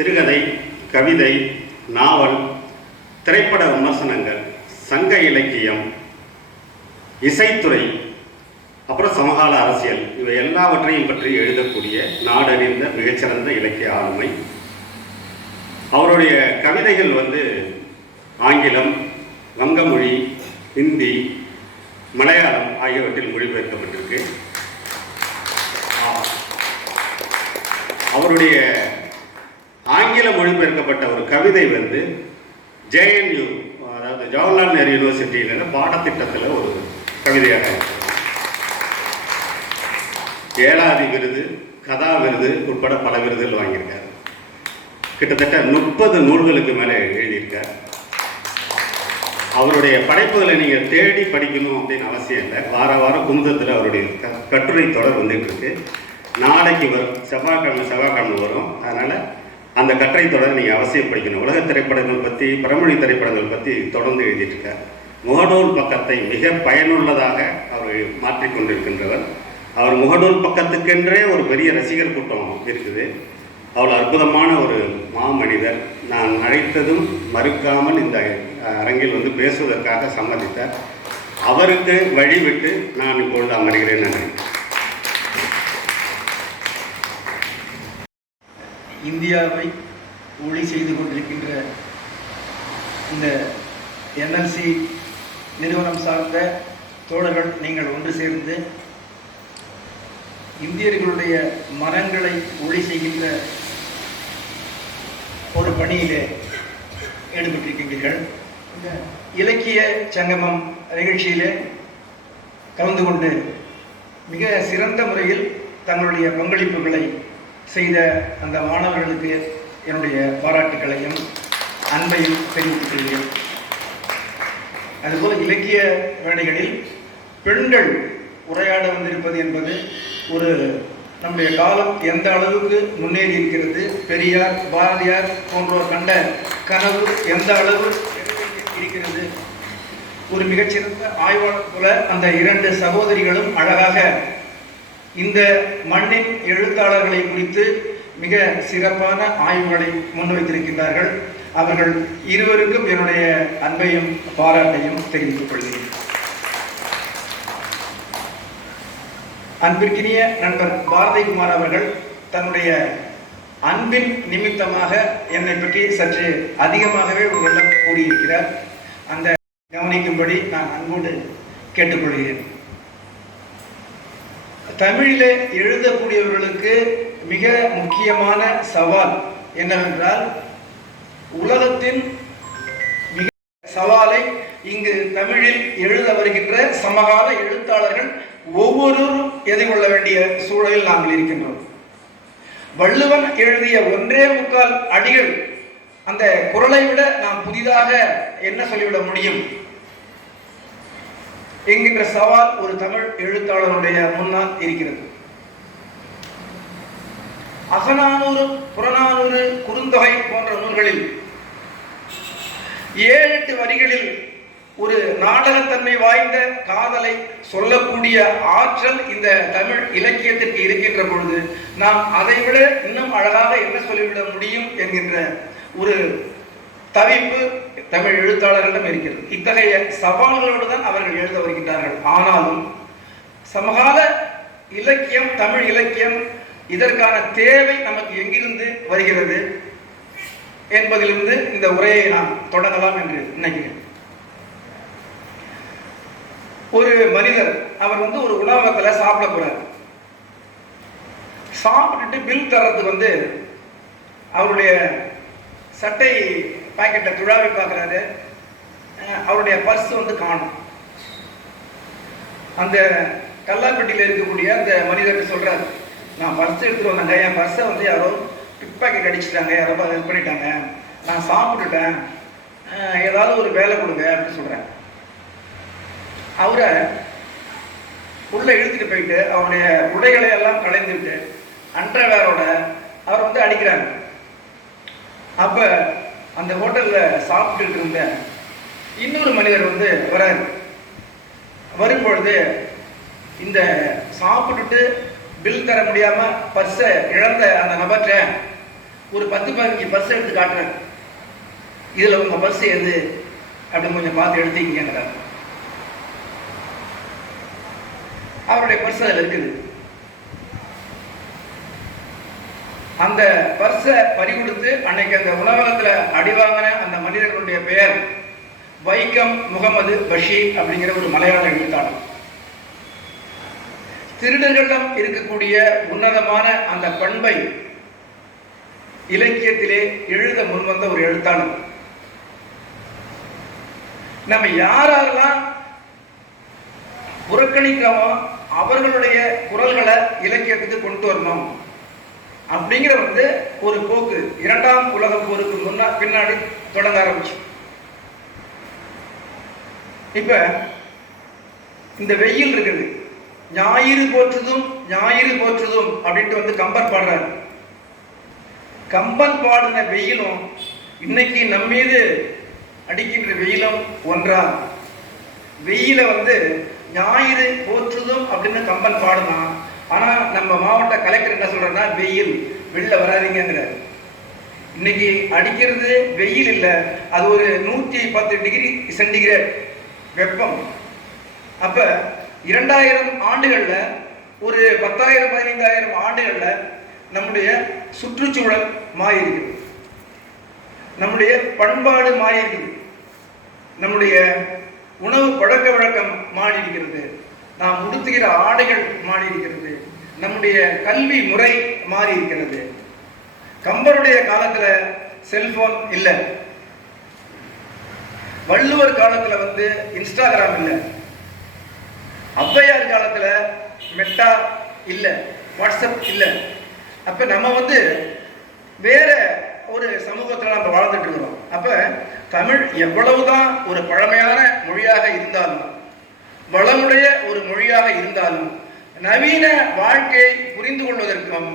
சிறுகதை, கவிதை, நாவல், திரைப்பட விமர்சனங்கள், சங்க இலக்கியம், இசைத்துறை, அப்புறம் சமகால அரசியல், இவை எல்லாவற்றையும் பற்றி எழுதக்கூடிய நாடறிந்த மிகச்சிறந்த இலக்கிய ஆளுமை. அவருடைய கவிதைகள் ஆங்கிலம், வங்கமொழி, ஹிந்தி, மலையாளம் ஆகியவற்றில் மொழிபெயர்க்கப்பட்டிருக்கு. அவருடைய ஆங்கில மொழிபெயர்க்கப்பட்ட ஒரு கவிதை JNU, அதாவது ஜவஹர்லால் நேரு யூனிவர்சிட்டியில் பாடத்திட்டத்தில் ஒரு கவிதையாக ஏலாதி விருது, கதா விருது உட்பட பல விருதுகள் வாங்கியிருக்கார். கிட்டத்தட்ட 30 நூல்களுக்கு மேலே எழுதியிருக்கார். அவருடைய படைப்புகளை நீங்கள் தேடி படிக்கணும் அப்படின்னு அவசியம் இல்லை. வார வாரம் குமுதத்தில் அவருடைய கட்டுரை தொடர் வந்துட்டு இருக்கு. நாளைக்கு வரும், செவ்வாய்க்கிழமை வரும். அதனால் அந்த கட்டுரை தொடர் நீங்கள் அவசியம் படிக்கணும். உலக திரைப்படங்கள் பற்றி, பரமொழி திரைப்படங்கள் பற்றி தொடர்ந்து எழுதிட்டுருக்கார். முகநூல் பக்கத்தை மிக பயனுள்ளதாக அவர் மாற்றிக்கொண்டிருக்கின்றவர். அவர் முகநூல் பக்கத்துக்கென்றே ஒரு பெரிய ரசிகர் கூட்டம் இருக்குது. அவ்வளோ அற்புதமான ஒரு மாமனிதர். நான் அழைத்ததும் மறுக்காமல் இந்த அரங்கில் பேசுவதற்காக சம்மதித்தார். அவருக்கு வழிவிட்டு நான் இப்பொழுது அமர்கிறேன். நன்றி. இந்தியாவை ஒளி செய்து கொண்டிருக்கின்ற இந்த NLC நிறுவனம் சார்ந்த தோழர்கள் நீங்கள் ஒன்று சேர்ந்து இந்தியர்களுடைய மனங்களை ஒளி செய்கின்ற ஒரு பணியிலே ஈடுபட்டிருக்கின்றீர்கள். இந்த இலக்கிய சங்கமம் நிகழ்ச்சியிலே கலந்து கொண்டு மிக சிறந்த முறையில் தங்களுடைய பங்களிப்புகளை செய்த அந்த மாணவர்களுக்கு என்னுடைய பாராட்டுக்களையும் அன்பையும் தெரிவித்துக் கொள்கிறேன். அதுபோல் இலக்கிய வேலைகளில் பெண்கள் உரையாட வந்திருப்பது என்பது ஒரு நம்முடைய காலம் எந்த அளவுக்கு முன்னேறி இருக்கிறது, பெரியார், பாரதியார் போன்றோர் கண்ட கனவு எந்த அளவு இருக்கிறது. ஒரு மிகச்சிறந்த ஆய்வாளர் போல அந்த 2 சகோதரிகளும் அழகாக இந்த மண்ணின் எழுத்தாளர்களை குறித்து மிக சிறப்பான ஆய்வுகளை முன்வைத்திருக்கின்றார்கள். அவர்கள் இருவருக்கும் என்னுடைய அன்பையும் பாராட்டையும் தெரிவித்துக் கொள்கிறேன். அன்பிற்கினிய நண்பர் பாரதிகுமார் அவர்கள் தன்னுடைய அன்பின் நிமித்தமாக என்னை பற்றி சற்று அதிகமாகவே உங்களிடம் கூறியிருக்கிறார். அந்த கவனிக்கும்படி நான் அன்போடு கேட்டுக்கொள்கிறேன். தமிழிலே எழுதக்கூடியவர்களுக்கு மிக முக்கியமான சவால் என்னவென்றால், உலகத்தின் மிக சவாலை இங்கு தமிழில் எழுத வருகின்ற சமகால எழுத்தாளர்கள் ஒவ்வொருவரும் எதிர்கொள்ள வேண்டிய சூழலில் நாங்கள் இருக்கின்றோம். வள்ளுவன் எழுதிய 1.25 அடிகள் அந்த குறளை விட நாம் புதிதாக என்ன சொல்லிவிட முடியும் என்கின்ற சவால் ஒரு தமிழ் எழுத்தாளருடைய முன்னால் இருக்கிறது. அகநானூறு, புறநானூறு, குறுந்தொகை போன்ற நூல்களில் 7-8 வரிகளில் ஒரு நாடகத்தன்மை வாய்ந்த காதலை சொல்லக்கூடிய ஆற்றல் இந்த தமிழ் இலக்கியத்திற்கு இருக்கின்ற பொழுது நாம் அதைவிட இன்னும் அழகாக என்ன சொல்லிவிட முடியும் என்கின்ற ஒரு தவிப்பு தமிழ் எழுத்தாளர்களிடம் இருக்கிறது. இத்தகைய சவால்களோடு தான் அவர்கள் எழுத வருகின்றார்கள். ஆனாலும் சமகால இலக்கியம், தமிழ் இலக்கியம், இதற்கான தேவை நமக்கு எங்கிருந்து வருகிறது என்பதிலிருந்து இந்த உரையை நாம் தொடங்கலாம் என்று நினைக்கிறேன். ஒரு மனிதர் அவர் ஒரு உணவகத்தில் சாப்பிட போறார். சாப்பிட்டுட்டு பில் தர்றது அவருடைய சட்டை பாக்கெட்டை துழாவி பார்க்குறாரு. அவருடைய பர்ஸ் காணும். அந்த கல்லாப்பட்டியில் இருக்கக்கூடிய அந்த மனிதர் சொல்றாரு, நான் பர்ஸ் எடுத்துட்டு வந்தாங்க, என் பர்ஸை யாரோ பிக் பாக்கெட் அடிச்சுட்டாங்க, யாரோ இது பண்ணிட்டாங்க, நான் சாப்பிட்டுட்டேன், ஏதாவது ஒரு வேலை கொடுங்க அப்படின்னு சொல்றேன். அவரை உள்ள இழுத்துட்டு போயிட்டு அவருடைய உடைகளை எல்லாம் கலைந்துட்டு அண்டர்வேரோட அவர் அடிக்கிறாங்க. அப்ப அந்த ஹோட்டல்ல சாப்பிட்டு இருந்த இன்னொரு மனிதர் வராரு. வரும்பொழுது இந்த சாப்பிட்டுட்டு பில் தர முடியாம பர்ஸை இழந்த அந்த நபர்கிட்ட ஒரு 10-15 பர்ஸ் எடுத்து காட்டுறாரு. இதில் உங்கள் பர்ஸ் எது அப்படின்னு கொஞ்சம் பார்த்து எடுத்துக்கிங்கிறார். அவருடைய பர்ஸ் அதில் இருக்குது. அந்த பர்ஸை பறிகொடுத்து அன்னைக்கு அந்த உணவகத்தில் அடிவாங்கின அந்த மனிதர்களுடைய பெயர் வைக்கம் முகமது பஷீர் அப்படிங்கிற ஒரு மலையாள எழுத்தாளர். திருடர்களிடம் இருக்கக்கூடிய உன்னதமான அந்த பண்பை இலக்கியத்திலே எழுத முன்வந்த ஒரு எழுத்தாளர். நம்ம யாரெல்லாம் புறக்கணிக்கிறோமோ அவர்களுடைய குரல்களை இலக்கியத்துக்கு கொண்டு வரணும் அப்படிங்கிற ஒரு போக்கு இரண்டாம் உலக போருக்கு பின்னாடி தொடங்க ஆரம்பிச்சு. இப்ப இந்த வெயில் இருக்குது, ஞாயிறு போற்றுதும் ஞாயிறு போற்றுதும் அப்படின்ட்டு கம்பன் பாடுறாரு. கம்பன் பாடின வெயிலும் இன்னைக்கு நம்மீது அடிக்கின்ற வெயிலும் ஒன்றா? வெயில ஞாயிறு போற்றுதும் அப்படின்னு கம்பன் பாடுனா, ஆனா நம்ம மாவட்ட கலெக்டர் என்ன சொல்றா, வெயில் வெளில வராதிங்கிறார். இன்னைக்கு அடிக்கிறது வெயில் இல்லை, அது ஒரு 110 டிகிரி சென்டிகிரேட் வெப்பம். அப்ப 2000 ஆண்டுகள்ல, ஒரு 10,000-15,000 ஆண்டுகள்ல நம்முடைய சுற்றுச்சூழல் மாறி இருக்குது, நம்முடைய பண்பாடு மாறி இருக்குது, நம்முடைய உணவு பழக்க வழக்கம் மாறி இருக்கிறது, நாம் உடுத்துகிற ஆடைகள் மாறி இருக்கிறது, நம்முடைய கல்வி முறை மாறி இருக்கிறது. கம்பருடைய காலத்துல செல்போன் இல்லை, வள்ளுவர் காலத்துல இன்ஸ்டாகிராம் இல்லை, ஔவையார் காலத்துல மெட்டா இல்லை, வாட்ஸ்அப் இல்லை. அப்ப நம்ம வேற ஒரு சமூகத்துல நம்ம வாழ்ந்துட்டு இருக்கிறோம். அப்ப தமிழ் எவ்வளவுதான் ஒரு பழமையான மொழியாக இருந்தாலும், வளமுடைய ஒரு மொழியாக இருந்தாலும், நவீன வாழ்க்கையை புரிந்து கொள்வதற்கும்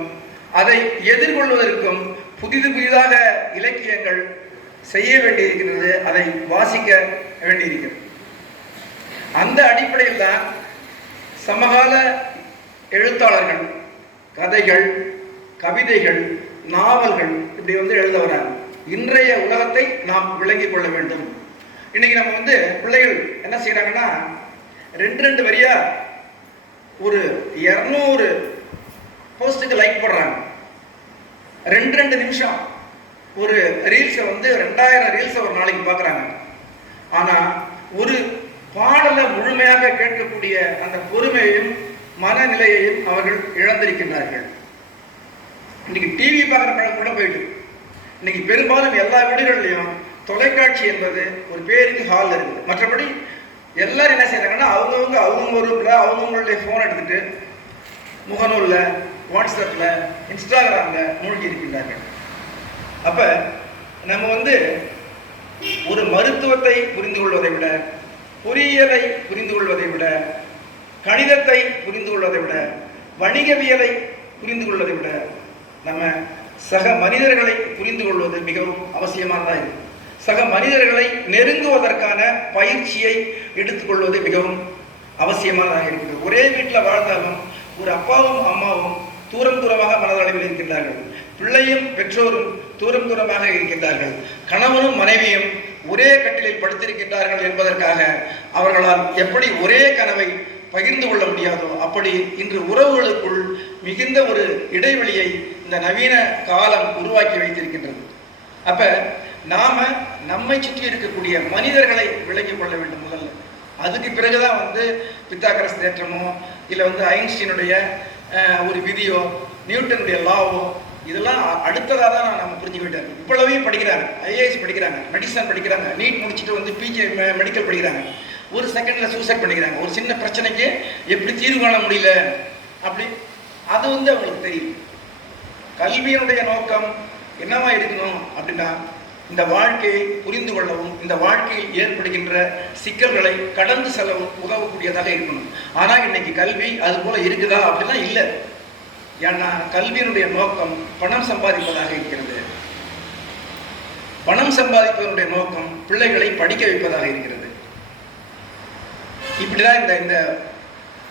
அதை எதிர்கொள்வதற்கும் புதிதாக இலக்கியங்கள் செய்ய வேண்டியிருக்கிறது, அதை வாசிக்க வேண்டியிருக்கிறது. அந்த அடிப்படையில் தான் சமகால எழுத்தாளர்கள் கதைகள், கவிதைகள், நாவல்கள் இப்படி எழுத வராங்க. இன்றைய உலகத்தை நாம் விளங்கிக் கொள்ள வேண்டும். இன்னைக்கு நம்ம பிள்ளைகள் என்ன செய்யறாங்கன்னா, 2 வரியா ஒரு 200 போஸ்டுக்கு லைக் போடுறாங்க. 2 நிமிஷம் ஒரு ரீல்ஸை 2000 ரீல்ஸை ஒரு நாளைக்கு பார்க்குறாங்க. ஆனா ஒரு பாடலை முழுமையாக கேட்கக்கூடிய அந்த பொறுமையையும் மனநிலையையும் அவர்கள் இழந்திருக்கின்றார்கள். இன்னைக்கு டிவி பார்க்குற பழக்கம் கூட போயிட்டு, இன்னைக்கு பெரும்பாலும் எல்லா வீடுகள்லையும் தொலைக்காட்சி என்பது ஒரு பேருக்கு ஹால் இருக்குது. மற்றபடி எல்லாரும் என்ன செய்யறாங்கன்னா, அவங்க ரூம்ல அவங்களுடைய ஃபோன் எடுத்துட்டு முகநூல்ல, வாட்ஸ்அப்ல, இன்ஸ்டாகிராம்ல மூழ்கி இருக்கின்றார்கள். அப்ப நம்ம ஒரு மருத்துவத்தை புரிந்து கொள்வதை விட, பொறியியலை புரிந்து கொள்வதை விட, கணிதத்தை புரிந்து கொள்வதை விட, வணிகவியலை புரிந்து கொள்வதை விட, நம்ம சக மனிதர்களை புரிந்து கொள்வது மிகவும் அவசியமானதாக இருக்கு. சக மனிதர்களை நெருங்குவதற்கான பயிற்சியை எடுத்துக்கொள்வது மிகவும் அவசியமானதாக இருக்கிறது. ஒரே வீட்டில் வாழ்ந்தாலும் ஒரு அப்பாவும் அம்மாவும் தூரமாக மனதளவில் இருக்கின்றார்கள், பிள்ளையும் பெற்றோரும் தூரமாக இருக்கின்றார்கள், கணவனும் மனைவியும் ஒரே கட்டிலில் படுத்திருக்கின்றார்கள் என்பதற்காக அவர்களால் எப்படி ஒரே கனவை பகிர்ந்து கொள்ள முடியாதோ அப்படி இன்று உறவுகளுக்குள் மிகுந்த ஒரு இடைவெளியை இந்த நவீன காலம் உருவாக்கி வைத்திருக்கின்றது. அப்ப நாம நம்மை சுற்றி இருக்கக்கூடிய மனிதர்களை விளங்கிக் கொள்ள வேண்டும் முதல்ல. அதுக்கு பிறகுதான் பித்தாகரஸ் தேற்றமோ இல்லை ஐன்ஸ்டீனுடைய ஒரு விதியோ நியூட்டனுடைய லாவோ இதெல்லாம் அடுத்ததாக தான் நம்ம புரிஞ்சுக்கிட்டாங்க. இவ்வளவையும் படிக்கிறாங்க, ஐஏஎஸ் படிக்கிறாங்க, மெடிசன் படிக்கிறாங்க, நீட் முடிச்சுட்டு பிஜி மெடிக்கல் படிக்கிறாங்க, ஒரு செகண்ட்ல சூசைட் பண்ணிக்கிறாங்க. ஒரு சின்ன பிரச்சனைக்கு எப்படி தீர்வு காண முடியல அப்படி அது அவங்களுக்கு தெரியும். கல்வியினுடைய நோக்கம் என்னவா இருக்கணும் அப்படின்னா, இந்த வாழ்க்கையை புரிந்து கொள்ளவும், இந்த வாழ்க்கையில் ஏற்படுகின்ற சிக்கல்களை கடந்து செல்லவும் உதவக்கூடியதாக இருக்கணும். ஆனா இன்னைக்கு கல்வி அது போல இருக்குதா அப்படின்னா இல்லை. ஏன்னா கல்வியினுடைய நோக்கம் பணம் சம்பாதிப்பதாக இருக்கிறது. பணம் சம்பாதிப்பதனுடைய நோக்கம் பிள்ளைகளை படிக்க வைப்பதாக இருக்கிறது. இப்படிதான் இந்த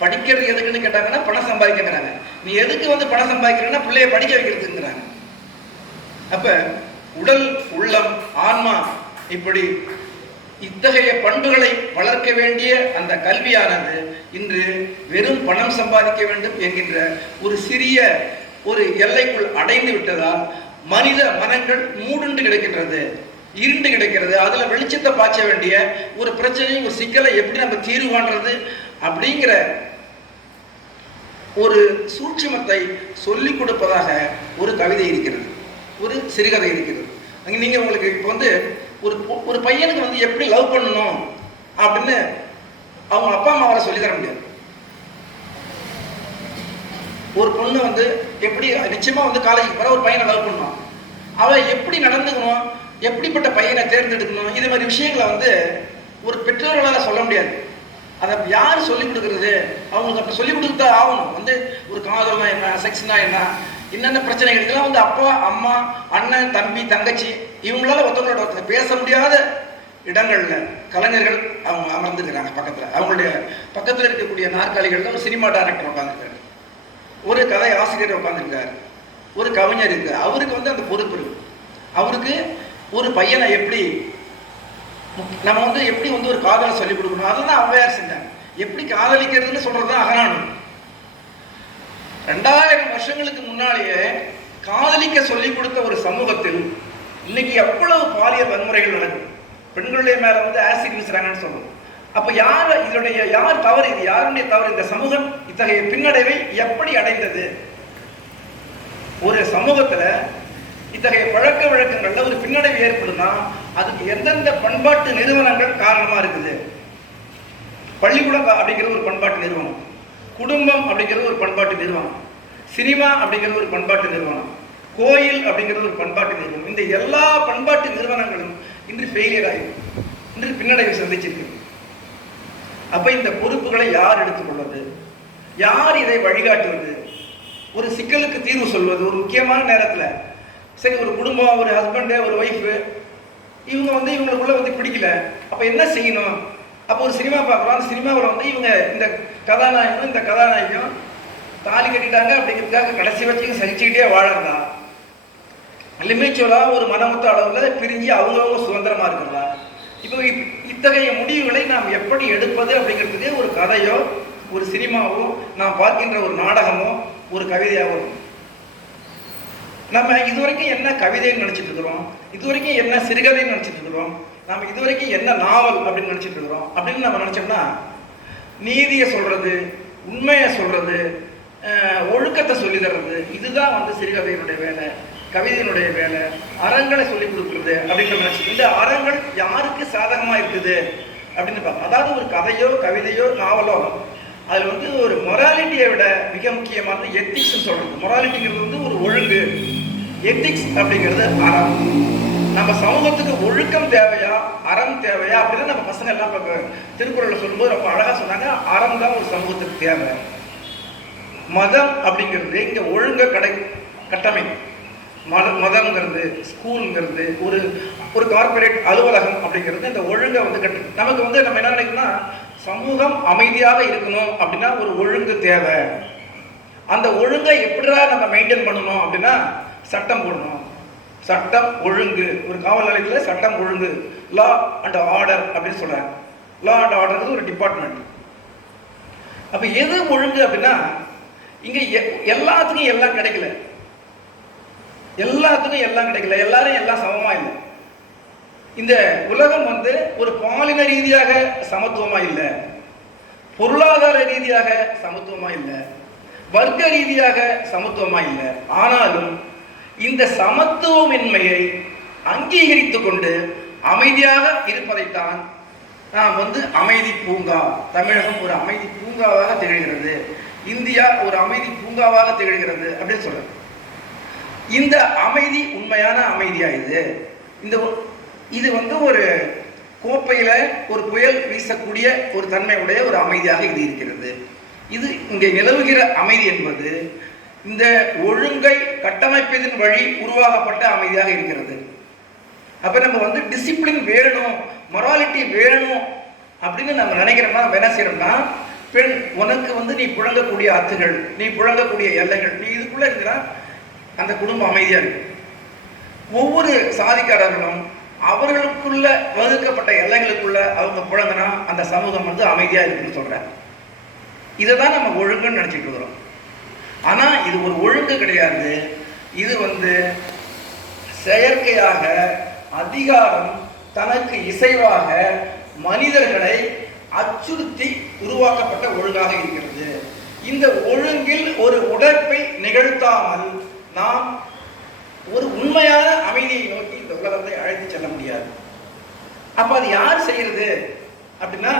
படிக்கிறது எதுக்குன்னு கேட்டாங்கன்னா பணம் சம்பாதிக்கிறாங்க. நீ எதுக்கு பணம் சம்பாதிக்கிறன்னா பிள்ளைய படிக்க வைக்கிறதுங்கிறாங்க. அப்ப உடல், உள்ளம், ஆன்மா இப்படி இத்தகைய பண்புகளை வளர்க்க வேண்டிய அந்த கல்வியானது இன்று வெறும் பணம் சம்பாதிக்க வேண்டும் என்கின்ற ஒரு சிறிய ஒரு எல்லைக்குள் அடைந்து விட்டதால் மனித மனங்கள் மூடுண்டு கிடக்கின்றது, இருண்டு கிடக்கிறது. அதுல வெளிச்சத்தை பாய்ச்ச வேண்டிய ஒரு பிரச்சனை, ஒரு சிக்கலை எப்படி நம்ம தீர்வு காண்றது அப்படிங்கிற ஒரு சூட்சுமத்தை சொல்லிக் கொடுப்பதாக ஒரு கவிதை இருக்கிறது, ஒரு சிறுகதை இருக்கிறது. நீங்க உங்களுக்கு இப்போ வந்து ஒரு பையனுக்கு வந்து எப்படி லவ் பண்ணணும் அப்படின்னு அவங்க அப்பா அம்மாவால சொல்லி தர முடியாது. ஒரு பொண்ணு வந்து எப்படி நிச்சயமா வந்து காலேஜுக்கு போற ஒரு பையனை லவ் பண்ணுவான், அவன் எப்படி நடந்துக்கணும், எப்படிப்பட்ட பையனை தேர்ந்தெடுக்கணும், இது மாதிரி விஷயங்களை வந்து ஒரு பெற்றோர்களால் சொல்ல முடியாது. அதை யார் சொல்லிக் கொடுக்கறது? அவங்களுக்கு அப்படி சொல்லிக் கொடுத்தா ஆகணும். வந்து ஒரு காதல்னா என்ன, செக்ஸ்னா என்ன, என்னென்ன பிரச்சனைகள், இதெல்லாம் வந்து அப்பா அம்மா அண்ணன் தம்பி தங்கச்சி இவங்களால ஒருத்தவங்களோட ஒருத்தர் பேச முடியாத இடங்கள்ல கலைஞர்கள் அவங்க அமர்ந்துக்கிறாங்க. பக்கத்துல அவங்களுடைய பக்கத்துல இருக்கக்கூடிய நாற்காலிகள்ல ஒரு சினிமா டைரக்டர் உட்காந்துருக்காரு, ஒரு கதை ஆசிரியர் உட்காந்துருக்காரு, ஒரு கவிஞர் இருக்கு. அவருக்கு வந்து அந்த பொறுப்பு இருக்கு. அவருக்கு ஒரு பையனை எப்படி நம்ம வந்து எப்படி வந்து ஒரு காதலை சொல்லிக் கொடுக்கணும், அதெல்லாம் ஔவையார் செஞ்சாங்க. எப்படி காதலிக்கிறதுன்னு சொல்றதுதான் அகநானூறு. 2000 வருஷங்களுக்கு முன்னாலேயே காதலிக்க சொல்லிக் கொடுத்த ஒரு சமூகத்தில் இன்னைக்கு எவ்வளவு பாலியல் வன்முறைகள் நடக்குது, பெண்களுடைய மேல வந்து ஆசிட் வீசுறாங்கன்னு சொல்லுவோம். அப்ப யார் தவறு? இது யாருடைய தவறு? இந்த சமூகம் இத்தகைய பின்னடைவை எப்படி அடைந்தது? ஒரு சமூகத்துல இத்தகைய பழக்க வழக்கங்கள்ல ஒரு பின்னடைவு ஏற்படும்னா அதுக்கு எந்தெந்த பண்பாட்டு நிறுவனங்கள் காரணமா இருக்குது? பள்ளிக்கூடம் அப்படிங்கிறது ஒரு பண்பாட்டு நிறுவனம், குடும்பம் அப்படிங்கிறது ஒரு பண்பாட்டு நிறுவனம், சினிமா அப்படிங்கிறது ஒரு பண்பாட்டு நிறுவனம், கோயில் அப்படிங்கிறது ஒரு பண்பாட்டு நிறுவனம். இந்த எல்லா பண்பாட்டு நிறுவனங்களும் இன்று ஃபெயிலியர் ஆகிடும், இன்று பின்னடைவை சந்திச்சிருக்கு. அப்ப இந்த பொறுப்புகளை யார் எடுத்துக்கொள்வது? யார் இதை வழிகாட்டுவது? ஒரு சிக்கலுக்கு தீர்வு சொல்வது ஒரு முக்கியமான நேரத்துல. சரி, ஒரு குடும்பம், ஒரு ஹஸ்பண்டு, ஒரு ஒய்ஃபு, இவங்க வந்து இவங்களுக்குள்ள வந்து பிடிக்கல, அப்ப என்ன செய்யணும்? அப்போ ஒரு சினிமா பார்க்குறோம், அந்த சினிமாவில் வந்து இவங்க இந்த கதாநாயகனும் இந்த கதாநாயகியும் தாலி கட்டிட்டாங்க அப்படிங்கிறதுக்காக கடைசி வரைக்கும் சகிச்சுக்கிட்டே வாழறதா, லிமிச்சுவலா ஒரு மனமொத்த அளவுல பிரிஞ்சு அவங்கவுங்க சுதந்திரமா இருக்கிறதா? இப்போ இத்தகைய முடிவுகளை நாம் எப்படி எடுப்பது அப்படிங்கிறதுக்கு ஒரு கதையோ ஒரு சினிமாவோ நாம் பார்க்கின்ற ஒரு நாடகமோ ஒரு கவிதையாவோ. நம்ம இதுவரைக்கும் என்ன கவிதைன்னு நினைச்சிட்டு இருக்கிறோம், இதுவரைக்கும் என்ன சிறுகதைன்னு நினைச்சிட்டு இருக்கிறோம், நம்ம இதுவரைக்கும் என்ன நாவல் அப்படின்னு நினைச்சிட்டு இருக்கிறோம் அப்படின்னு நம்ம நினைச்சோம்னா, நீதியை சொல்றது, உண்மையை சொல்றது, ஒழுக்கத்தை சொல்லி தர்றது, இதுதான் வந்து சிறுகதையினுடைய வேலை, கவிதையினுடைய வேலை. அறங்களை சொல்லி கொடுக்குறது அப்படின்னு நினைச்சு இந்த அறங்கள் யாருக்கு சாதகமா இருக்குது அப்படின்னு பார்ப்போம். அதாவது ஒரு கதையோ கவிதையோ நாவலோ அதுல வந்து ஒரு மொராலிட்டியை விட மிக முக்கியமான எத்திக்ஸ் சொல்றது. மொராலிட்டிங்கிறது வந்து ஒரு ஒழுங்கு, எத்திக்ஸ் அப்படிங்கிறது அறம். நம்ம சமூகத்துக்கு ஒழுக்கம் தேவையா அறம் தேவையா அப்படின்னு நம்ம பசங்க எல்லாம் திருக்குறள்ல சொல்லும்போது ரொம்ப அழகா சொன்னாங்க. அறம் தான் ஒரு சமூகத்துக்கு தேவை. மதம் அப்படிங்கிறது இங்க ஒழுங்க கட்டமைக்கும். மதம்ங்கிறது, ஸ்கூலுங்கிறது, ஒரு கார்பரேட் அலுவலகம் அப்படிங்கிறது இந்த ஒழுங்கை வந்து நமக்கு வந்து நம்ம என்ன நினைக்கணும்னா, சமூகம் அமைதியாக இருக்கணும் அப்படின்னா ஒரு ஒழுங்கு தேவை. அந்த ஒழுங்கை எப்படிடா நம்ம மெயின்டைன் பண்ணணும் அப்படின்னா சட்டம் போடணும். சட்டம் ஒழுங்கு, ஒரு காவல் நிலையத்தில் சட்டம் ஒழுங்கு, லா அண்ட் ஆர்டர் அப்படின்னு சொல்றாங்க. லா அண்ட் ஆர்டர் ஒரு டிபார்ட்மெண்ட். அப்ப எது ஒழுங்கு அப்படின்னா, இங்க எல்லாத்துக்கும் எல்லாம் கிடைக்கல, எல்லாத்துக்கும் எல்லாம் கிடைக்கல, எல்லாரும் எல்லாம் சமமா இல்லை. இந்த உலகம் வந்து ஒரு பாலின ரீதியாக சமத்துவமா இல்லை, பொருளாதார ரீதியாக சமத்துவமா இல்லை, வர்க்க ரீதியாக சமத்துவமா இல்லை. ஆனாலும் இந்த சமத்துவமின்மையை அங்கீகரித்துக் கொண்டு அமைதியாக இருப்பதைத்தான் நாம் வந்து அமைதி பூங்கா, தமிழகம் ஒரு அமைதி பூங்காவாக திகழ்கிறது, இந்தியா ஒரு அமைதி பூங்காவாக திகழ்கிறது அப்படின்னு சொல்றாங்க. இந்த அமைதி உண்மையான அமைதியா? இது வந்து ஒரு கோப்பையில ஒரு புயல் வீசக்கூடிய ஒரு தன்மையுடைய ஒரு அமைதியாக இது இருக்கிறது. இது இங்கே நிலவுகிற அமைதி என்பது இந்த ஒழுங்கை கட்டமைப்பதன் வழி உருவாக்கப்பட்ட அமைதியாக இருக்கிறது. அப்ப நம்ம வந்து டிசிப்ளின் வேணும், மொராலிட்டி வேணும் அப்படின்னு நம்ம நினைக்கிறோம்னா நம்ம என்ன செய்யறோம்னா, பெண் உனக்கு வந்து நீ புழங்கக்கூடிய அத்துகள், நீ புழங்கக்கூடிய எல்லைகள், நீ இதுக்குள்ள இருந்தா அந்த குடும்பம் அமைதியா இருக்கு. ஒவ்வொரு சாதிக்காரர்களும் அவர்களுக்குள்ள வகுக்கப்பட்ட எல்லைகளுக்குள்ள அவங்க புழங்கினா அந்த சமூகம் வந்து அமைதியா இருக்குன்னு சொல்றாங்க. இதை தான் நம்ம ஒழுங்குன்னு நினைச்சிட்டு இருக்கிறோம். ஆனா இது ஒரு ஒழுங்கு கிடையாது. இது வந்து செயற்கையாக அதிகாரம் தனக்கு இசைவாக மனிதர்களை அச்சுறுத்தி உருவாக்கப்பட்ட ஒழுங்காக இருக்கிறது. இந்த ஒழுங்கில் ஒரு உடைப்பை நிகழ்த்தாமல் நாம் ஒரு உண்மையான அமைதியை நோக்கி இந்த உலகத்தை அழைத்து செல்ல முடியாது. அப்ப அது யார் செய்யறது அப்படின்னா,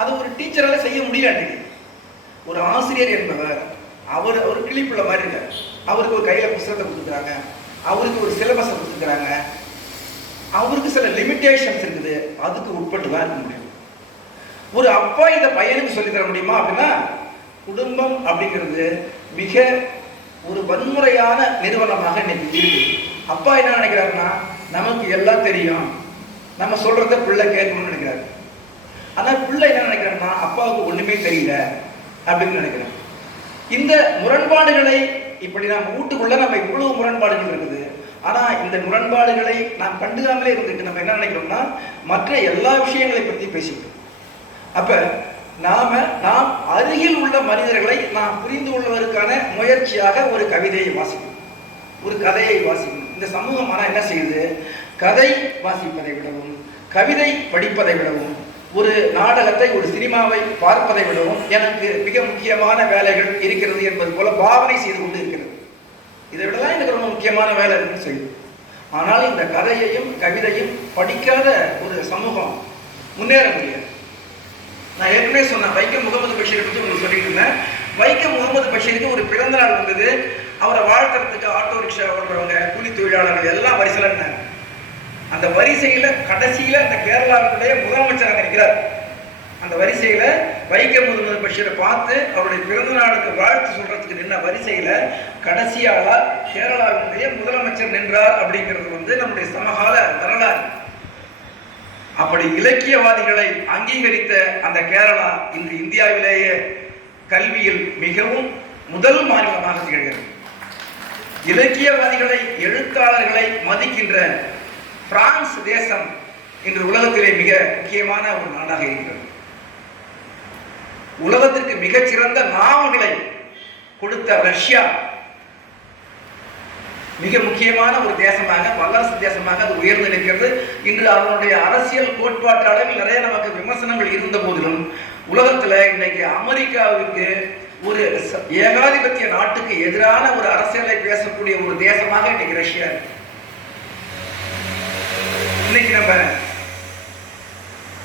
அது ஒரு டீச்சரால செய்ய முடியாது. ஒரு ஆசிரியர் என்பவர் அவர் கிளிப்புள்ள மாதிரி இல்லை. அவருக்கு ஒரு கையில புத்தகத்தை கொடுத்துக்கிறாங்க, அவருக்கு ஒரு சிலபஸை கொடுத்துக்கிறாங்க, அவருக்கு சில லிமிட்டேஷன்ஸ் இருக்குது, அதுக்கு உட்பட்டு தான் இருக்க முடியும். ஒரு அப்பா இதை பையனுக்கு சொல்லி தர முடியுமா அப்படின்னா, குடும்பம் அப்படிங்கிறது மிக ஒரு வன்முறையான நிறுவனமாக இன்னைக்கு இருக்கு. அப்பா என்ன நினைக்கிறாருன்னா, நமக்கு எல்லாம் தெரியும், நம்ம சொல்றத பிள்ளை கேட்கணும்னு நினைக்கிறாரு. ஆனா பிள்ளை என்ன நினைக்கிறாருன்னா, அப்பாவுக்கு ஒண்ணுமே தெரியல அப்படின்னு நினைக்கிறேன். இந்த முரண்பாடுகளை இப்படி நம்ம வீட்டுக்குள்ள நம்ம இவ்வளவு முரண்பாடுகள் இருக்குது. ஆனா இந்த முரண்பாடுகளை நாம் கண்டுக்காமலே இருந்துட்டு நம்ம என்ன நினைக்கிறோம்னா, மற்ற எல்லா விஷயங்களை பத்தி பேசிக்கிறோம். அப்ப நாம் அருகில் உள்ள மனிதர்களை நாம் புரிந்து கொள்வதற்கான முயற்சியாக ஒரு கவிதையை வாசிக்கணும், ஒரு கதையை வாசிக்கணும். இந்த சமூகம் ஆனா என்ன செய்யுது, கதை வாசிப்பதை விடவும் கவிதை படிப்பதை விடவும் ஒரு நாடகத்தை ஒரு சினிமாவை பார்ப்பதை விடவும் எனக்கு மிக முக்கியமான வேலைகள் இருக்கிறது என்பது போல பாவனை செய்து கொண்டு இருக்கிறது. இதை விடலாம் எனக்கு ரொம்ப முக்கியமான வேலை இருக்குன்னு செய்யுது. ஆனால் இந்த கதையையும் கவிதையும் படிக்காத ஒரு சமூகம் முன்னேற முடியாது. நான் ஏற்கனவே சொன்னேன், வைக்கம் முகமது பஷீரை பற்றி உங்களுக்கு சொல்லிட்டு இருந்தேன். வைக்கம் முகமது பஷீருக்கு ஒரு பிறந்த நாள் வந்தது. அவரை வாழ்த்துறதுக்கு ஆட்டோ ரிக்ஷா ஓடுறவங்க, கூலி தொழிலாளர்கள் எல்லாம் வரிசையில் இருந்தாங்க. அந்த வரிசையில கடைசியில அந்த கேரளாவுடைய முதலமைச்சர் அங்க இருக்கிறார். அந்த வரிசையில வைக்கம் முகமது பஷீரை பார்த்து அவருடைய பிறந்த நாளுக்கு வாழ்த்து சொல்றதுக்கு நின்ன வரிசையில கடைசியாளா கேரளாவுடைய முதலமைச்சர் நின்றார் அப்படிங்கிறது வந்து நம்முடைய சமகால வரலாறு. அப்படி இலக்கியவாதிகளை அங்கீகரித்த அந்த கேரளா இன்று இந்தியாவிலேயே கல்வியில் மிகவும் முதல் மாநிலமாக திகழ்கிறது. இலக்கியவாதிகளை எழுத்தாளர்களை மதிக்கின்ற பிரான்ஸ் தேசம் இன்று உலகத்திலே மிக முக்கியமான ஒரு நாடாக இருக்கிறது. உலகத்திற்கு மிகச்சிறந்த நாவல்களை கொடுத்த ரஷ்யா மிக முக்கியமான ஒரு தேசமாக, வல்லரசு தேசமாக அது உயர்ந்து நிற்கிறது. இன்று அதனுடைய அரசியல் கோட்பாட்டு அளவில் நிறைய நமக்கு விமர்சனங்கள் இருந்த போதிலும் உலகத்துல இன்னைக்கு அமெரிக்காவுக்கு ஒரு ஏகாதிபத்திய நாட்டுக்கு எதிரான ஒரு அரசியலை பேசக்கூடிய ஒரு தேசமாக இன்னைக்கு ரஷ்யா இருக்கு. இன்னைக்கு நம்ம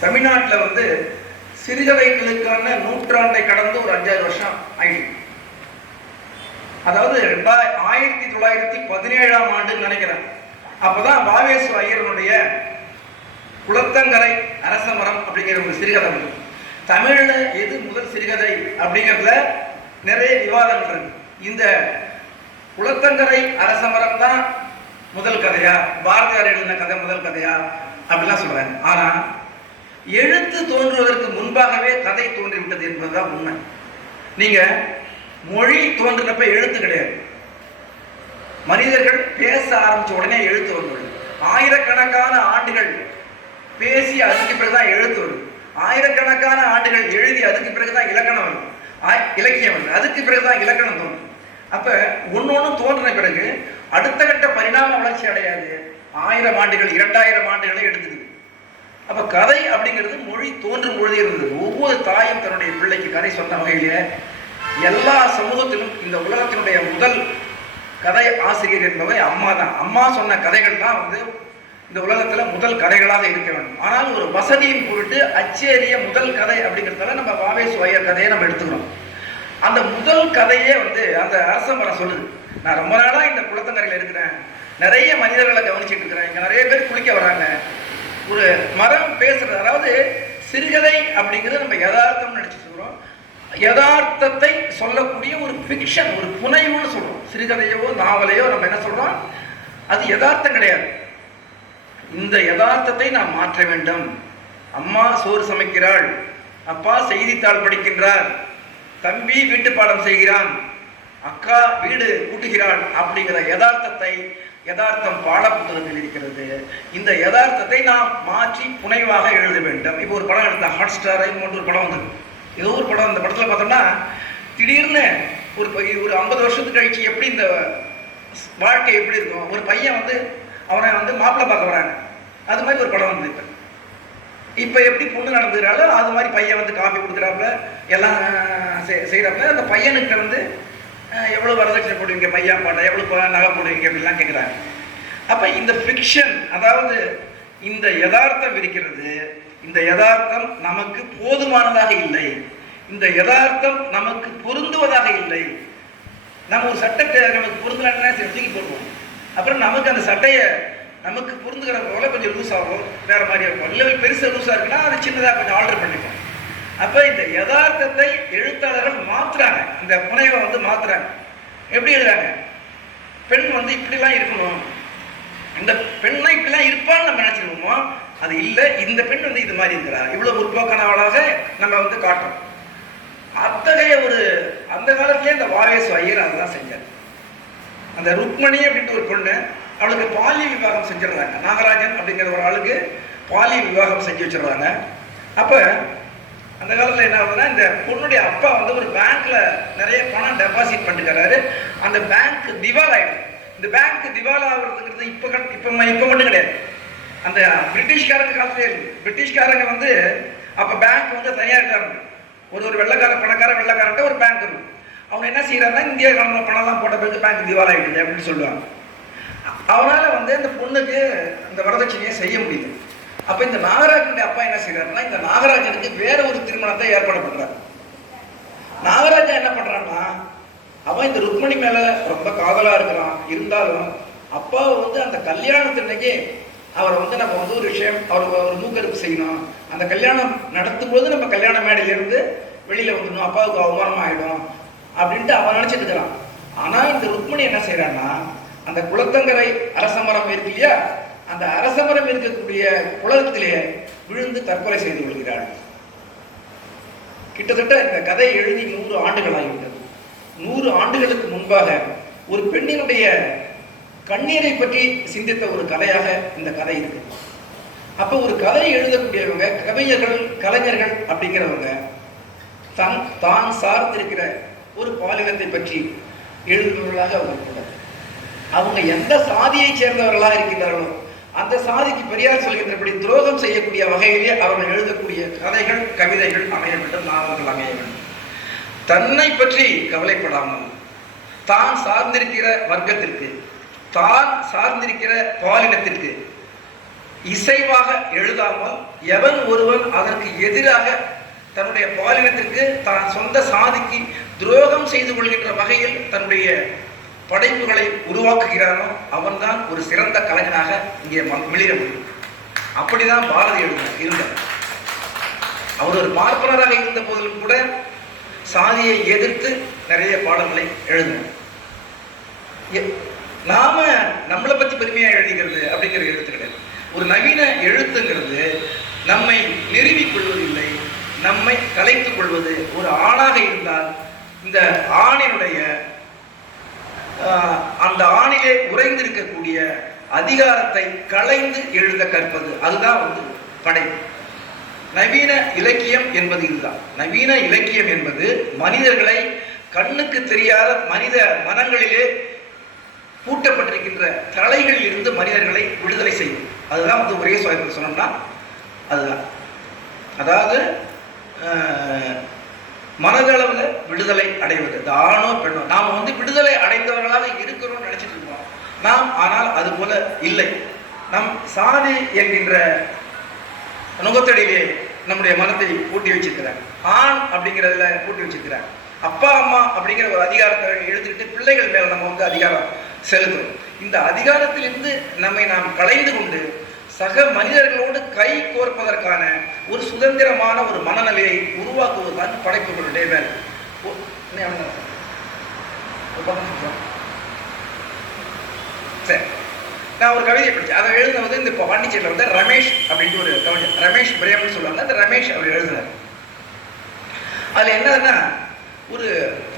தமிழ்நாட்டில் வந்து சிறுகதைகளுக்கான நூற்றாண்டை கடந்து ஒரு 5-6 வருஷம் ஆயிடுச்சு. அதாவது 1917ஆம் ஆண்டுன்னு நினைக்கிறேன். அப்பதான் வாவேசு ஐயருடைய குளத்தங்கரை அரச மரம் அப்படிங்கிற ஒரு சிறுகதை வந்து தமிழ்ல எது முதல் சிறுகதை அப்படிங்கிறதுல நிறைய விவாதங்கள் இருக்கு. இந்த குளத்தங்கரை அரச மரம் தான் முதல் கதையா, பாரதியார் எழுதின கதை முதல் கதையா அப்படிலாம் சொல்றாங்க. ஆனா எழுத்து தோன்றுவதற்கு முன்பாகவே கதை தோன்றிவிட்டது என்பதுதான் உண்மை. நீங்க மொழி தோன்றினப்ப எழுத்து கிடையாது. மனிதர்கள் பேச ஆரம்பிச்ச உடனே எழுத்து வருது. ஆயிரக்கணக்கான ஆண்டுகள் பேசி அதுக்கு பிறகுதான் எழுத்து வருது. ஆயிரக்கணக்கான ஆண்டுகள் எழுதி அதுக்கு பிறகுதான் இலக்கணம் வருது, இலக்கியம் வருது. அதுக்கு பிறகுதான் இலக்கணம் தோன்றும். அப்ப ஒன்னொன்னு தோன்றின பிறகு அடுத்த கட்ட பரிணாம வளர்ச்சி அடையாது. 1000 ஆண்டுகள் 2000 ஆண்டுகளை எடுத்துக்குது. அப்ப கதை அப்படிங்கிறது மொழி தோன்றும் பொழுதே இருந்தது. ஒவ்வொரு தாயும் தன்னுடைய பிள்ளைக்கு கதை சொன்ன வகையிலே எல்லா சமூகத்திலும் இந்த உலகத்தினுடைய முதல் கதை ஆசிரியர் என்பவை அம்மா தான். அம்மா சொன்ன கதைகள் தான் வந்து இந்த உலகத்துல முதல் கதைகளாக இருக்க வேண்டும். ஆனால் ஒரு வசதியின் பொருட்டு அச்சேரிய முதல் கதை அப்படிங்கிறதால நம்ம வாவேசு ஐயர் கதையை நம்ம எடுத்துக்கிறோம். அந்த முதல் கதையே வந்து அந்த அரச மரம் சொல்லுது. நான் ரொம்ப நாளா இந்த குளத்தங்கரையில் இருக்கிறேன், நிறைய மனிதர்களை கவனிச்சுட்டு இருக்கிறேன், இங்க நிறைய பேர் குளிக்க வராங்க. ஒரு மரம் பேசுறது, அதாவது சிறுகதை அப்படிங்கிறது நம்ம யதார்த்தம் நினைச்சு சொல்றோம். யதார்த்தத்தை சொல்லக்கூடிய ஒரு ஃபிக்ஷன், ஒரு புனைவுன்னு சொல்றோம். சிறுகதையோ நாவலையோ நம்ம என்ன சொல்றோம், அது யதார்த்தம் கிடையாது. இந்த யதார்த்தத்தை நாம் மாற்ற வேண்டும். அம்மா சோறு சமைக்கிறாள், அப்பா செய்தித்தாள் படிக்கின்றார், தம்பி வீட்டு பாடம் செய்கிறான், அக்கா வீடு கூட்டுகிறாள் அப்படிங்கிற யதார்த்தத்தை யதார்த்தம் பாடப்புத்தகத்தில் இருக்கிறது. இந்த யதார்த்தத்தை நாம் மாற்றி புனைவாக எழுத வேண்டும். இப்போ ஒரு படம் எடுத்த ஹாட் ஸ்டாரை போன்ற ஒரு படம் வந்தது. ஏதோ ஒரு படம், அந்த படத்தில் பார்த்தோம்னா திடீர்னு ஒரு 50 வருஷத்துக்கு கழிச்சு எப்படி இந்த வாழ்க்கை எப்படி இருக்கும், ஒரு பையன் வந்து அவனை வந்து மாப்பிள்ளை பார்க்க வராங்க, அது மாதிரி ஒரு படம் வந்து இப்போ எப்படி பொண்ணு நடந்துக்கிறாளோ அது மாதிரி பையன் வந்து காஃபி கொடுக்குறாப்புல எல்லாம் செய்கிறாப்புல. அந்த பையனுக்கு வந்து எவ்வளோ வரதட்சணை போடுவீங்க, பையன் பாட்டா எவ்வளோ நகை போடுவீங்க அப்படிலாம் கேட்குறாங்க. அப்போ இந்த ஃபிக்ஷன், அதாவது இந்த யதார்த்தம் இருக்கிறது, இந்த யதார்த்தம் நமக்கு போதுமானதாக இல்லை, இந்த யதார்த்தம் நமக்கு பொருந்துவதாக இல்லை. நம்ம ஒரு சட்டத்தை நமக்கு பொருந்தலன்னா தூக்கி போடுவோம், அப்புறம் நமக்கு அந்த சட்டையை நமக்கு பொருந்துகிற போல கொஞ்சம் லூஸ் ஆகும், வேற மாதிரி இருக்கும். இல்லை பெருசாக லூஸாக இருக்குன்னா அது சின்னதாக கொஞ்சம் ஆல்டர் பண்ணிப்போம். அப்போ இந்த யதார்த்தத்தை எழுத்தாளர்கள் மாற்றுறாங்க, இந்த புனைவை வந்து மாற்றுறாங்க. எப்படி எழுதுறாங்க, பெண் வந்து இப்படிலாம் இருக்கணும், இந்த பெண்ணை இப்படிலாம் இருப்பான்னு நம்ம நினச்சிருக்கோமோ அது இல்லை, இந்த பெண் வந்து இது மாதிரி இருக்கிறார், இவ்வளோ முற்போக்கானவளாக நம்ம வந்து காட்டுறோம். அத்தகைய ஒரு அந்த காலத்திலே இந்த வாவேசு ஐயர் அதுதான் செஞ்சார். அந்த ருக்மணி அப்படின்ட்டு ஒரு பொண்ணு, அவளுக்கு பாலிய விவாகம் செஞ்சிடறாங்க. நாகராஜன் அப்படிங்கிற ஒரு ஆளுக்கு பாலிய விவாகம் செஞ்சு வச்சிடுறாங்க. அப்போ அந்த காலத்தில் என்ன ஆகுதுன்னா, இந்த பொண்ணுடைய அப்பா வந்து ஒரு பேங்க்ல நிறைய பணம் டெபாசிட் பண்ணிக்கிறாரு. அந்த பேங்க் திவால் ஆயிடுது. இந்த பேங்க் திவால் ஆகுறதுங்கிறது இப்போ மட்டும் கிடையாது, அந்த பிரிட்டிஷ்காரங்க காலத்திலே இருக்கு. பிரிட்டிஷ்காரங்க வந்து அப்போ பேங்க் வந்து தனியாக இருக்காங்க. ஒரு வெள்ளக்காரன்ட்ட ஒரு பேங்க் இருக்கும். அவங்க என்ன செய்யறாங்கன்னா, இந்தியா பணம்லாம் போட்ட பிறகு பேங்க் திவால் ஆகிடுது அப்படின்னு சொல்லுவாங்க. அவனால் வந்து இந்த பொண்ணுக்கு இந்த வரதட்சணையை செய்ய முடியல. அப்போ இந்த நாகராஜனுடைய அப்பா என்ன செய்யறாருன்னா, இந்த நாகராஜனுக்கு வேற ஒரு திருமணத்தை ஏற்பாடு பண்றாரு. நாகராஜா என்ன பண்றான்னா, அவன் இந்த ருக்மணி மேல ரொம்ப காதலா இருக்கிறான். இருந்தாலும் அப்பாவை வந்து அந்த கல்யாணத்தினைக்கு அவரை வந்து நம்ம வந்து ஒரு விஷயம், அவருக்கு ஒரு மூக்கறுப்பு செய்யணும், அந்த கல்யாணம் நடத்தும் போது நம்ம கல்யாண மேடையிலிருந்து வெளியில வந்துடணும், அப்பாவுக்கு அவமானம் ஆகிடும் அப்படின்ட்டு அவன் நினைச்சிட்டு இருக்கிறான். ஆனா இந்த ருக்மணி என்ன செய்யறான்னா, அந்த குளத்தங்கரை அரசமரம் இருக்கு இல்லையா, அந்த அரசமரம் இருக்கக்கூடிய குளத்திலே விழுந்து தற்கொலை செய்து கொள்கிறாள். கிட்டத்தட்ட இந்த கதை எழுதி 100 ஆண்டுகள் ஆகிவிட்டது. 100 ஆண்டுகளுக்கு முன்பாக ஒரு பெண்ணினுடைய கண்ணீரை பற்றி சிந்தித்த ஒரு கதையாக இந்த கதை இருக்கு. அப்போ ஒரு கதை எழுதக்கூடியவங்க, கவிஞர்கள், கலைஞர்கள் அப்படிங்கிறவங்க தான் சார்ந்திருக்கிற ஒரு பாலினத்தை பற்றி எழுதுபவர்களாக அவங்க எந்த சாதியை சேர்ந்தவர்களாக இருக்கின்றார்களோ அந்த சாதிக்கு பெரியார் சொல்கின்றபடி துரோகம் செய்யக்கூடிய வகையிலே அவர்கள் எழுதக்கூடிய கதைகள், கவிதைகள் அமைய வேண்டும், நாவல்கள் அமைய வேண்டும். தன்னை பற்றி கவலைப்படாமல் தான் சார்ந்திருக்கிற வர்க்கத்திற்கு, தான் சார்ந்திருக்கிற பாலினத்திற்கு இசைவாக எழுதாமல் எவன் ஒருவன் அதற்கு எதிராக தன்னுடைய பாலினத்திற்கு, தான் சொந்த சாதிக்கு துரோகம் செய்து கொள்கின்ற வகையில் தன்னுடைய படைப்புகளை உருவாக்குகிறானோ அவன்தான் ஒரு சிறந்த கலைஞனாக இங்கே வெளியிட முடியும். அப்படிதான் பாரதி இருந்தார். அவர் ஒரு பார்ப்பனராக இருந்த போதிலும் கூட சாதியை எதிர்த்து நிறைய பாடல்களை எழுதினார். நாம நம்மளை பத்தி பெருமையா எழுதிக்கிறது அப்படிங்கிற எழுத்து கிடையாது. ஒரு நவீன எழுத்துங்கிறது நம்மை நிறுவிக் கொள்வதில்லை, நம்மை கலைத்துக் கொள்வது. ஒரு ஆணாக இருந்தால் இந்த ஆணினுடைய அந்த ஆணிலே உறைந்திருக்கக்கூடிய அதிகாரத்தை களைந்து எழுத கற்பது, அதுதான் வந்து படைப்பு. நவீன இலக்கியம் என்பது இதுதான். நவீன இலக்கியம் என்பது மனிதர்களை கண்ணுக்கு தெரியாத மனித மனங்களிலே பூட்டப்பட்டிருக்கின்ற தலைகளில் இருந்து மனிதர்களை விடுதலை செய்யும். அதுதான் வந்து ஒரே சொன்னோம்னா அதுதான். அதாவது மனதளவில் விடுதலை அடைவது, அது ஆணோ பெண்ணோ. நாம் வந்து விடுதலை அடைந்தவர்களாக இருக்கிறோம்னு நினைச்சிட்டு இருக்கோம் நாம். ஆனால் அது போல இல்லை. நம் சாதி என்கின்ற நுகத்தடியிலே நம்முடைய மனத்தை பூட்டி வச்சிருக்கிறார். ஆண் அப்படிங்கிறதுல பூட்டி வச்சிருக்கிறார். அப்பா அம்மா அப்படிங்கிற ஒரு அதிகாரத்தை எடுத்துக்கிட்டு பிள்ளைகள் மேல நம்ம வந்து அதிகாரம் செலுத்துறோம். இந்த அதிகாரத்திலிருந்து நம்மை நாம் களைந்து கொண்டு சக மனிதர்களோடு கை கோர்ப்பதற்கான ஒரு சுதந்திரமான ஒரு மனநிலையை உருவாக்குவதுதான் படைப்புகளுடைய வேலை. சரி, நான் ஒரு கவிதை படித்தேன். அதை எழுதுனது இந்த பாண்டிச்சேரியில் வந்து ரமேஷ் அப்படின்ட்டு ஒரு கவிஞர், ரமேஷ் பிரேம்னு சொல்லுவாங்க. அந்த ரமேஷ் அவர் எழுதுனார். அதில் என்னதுன்னா, ஒரு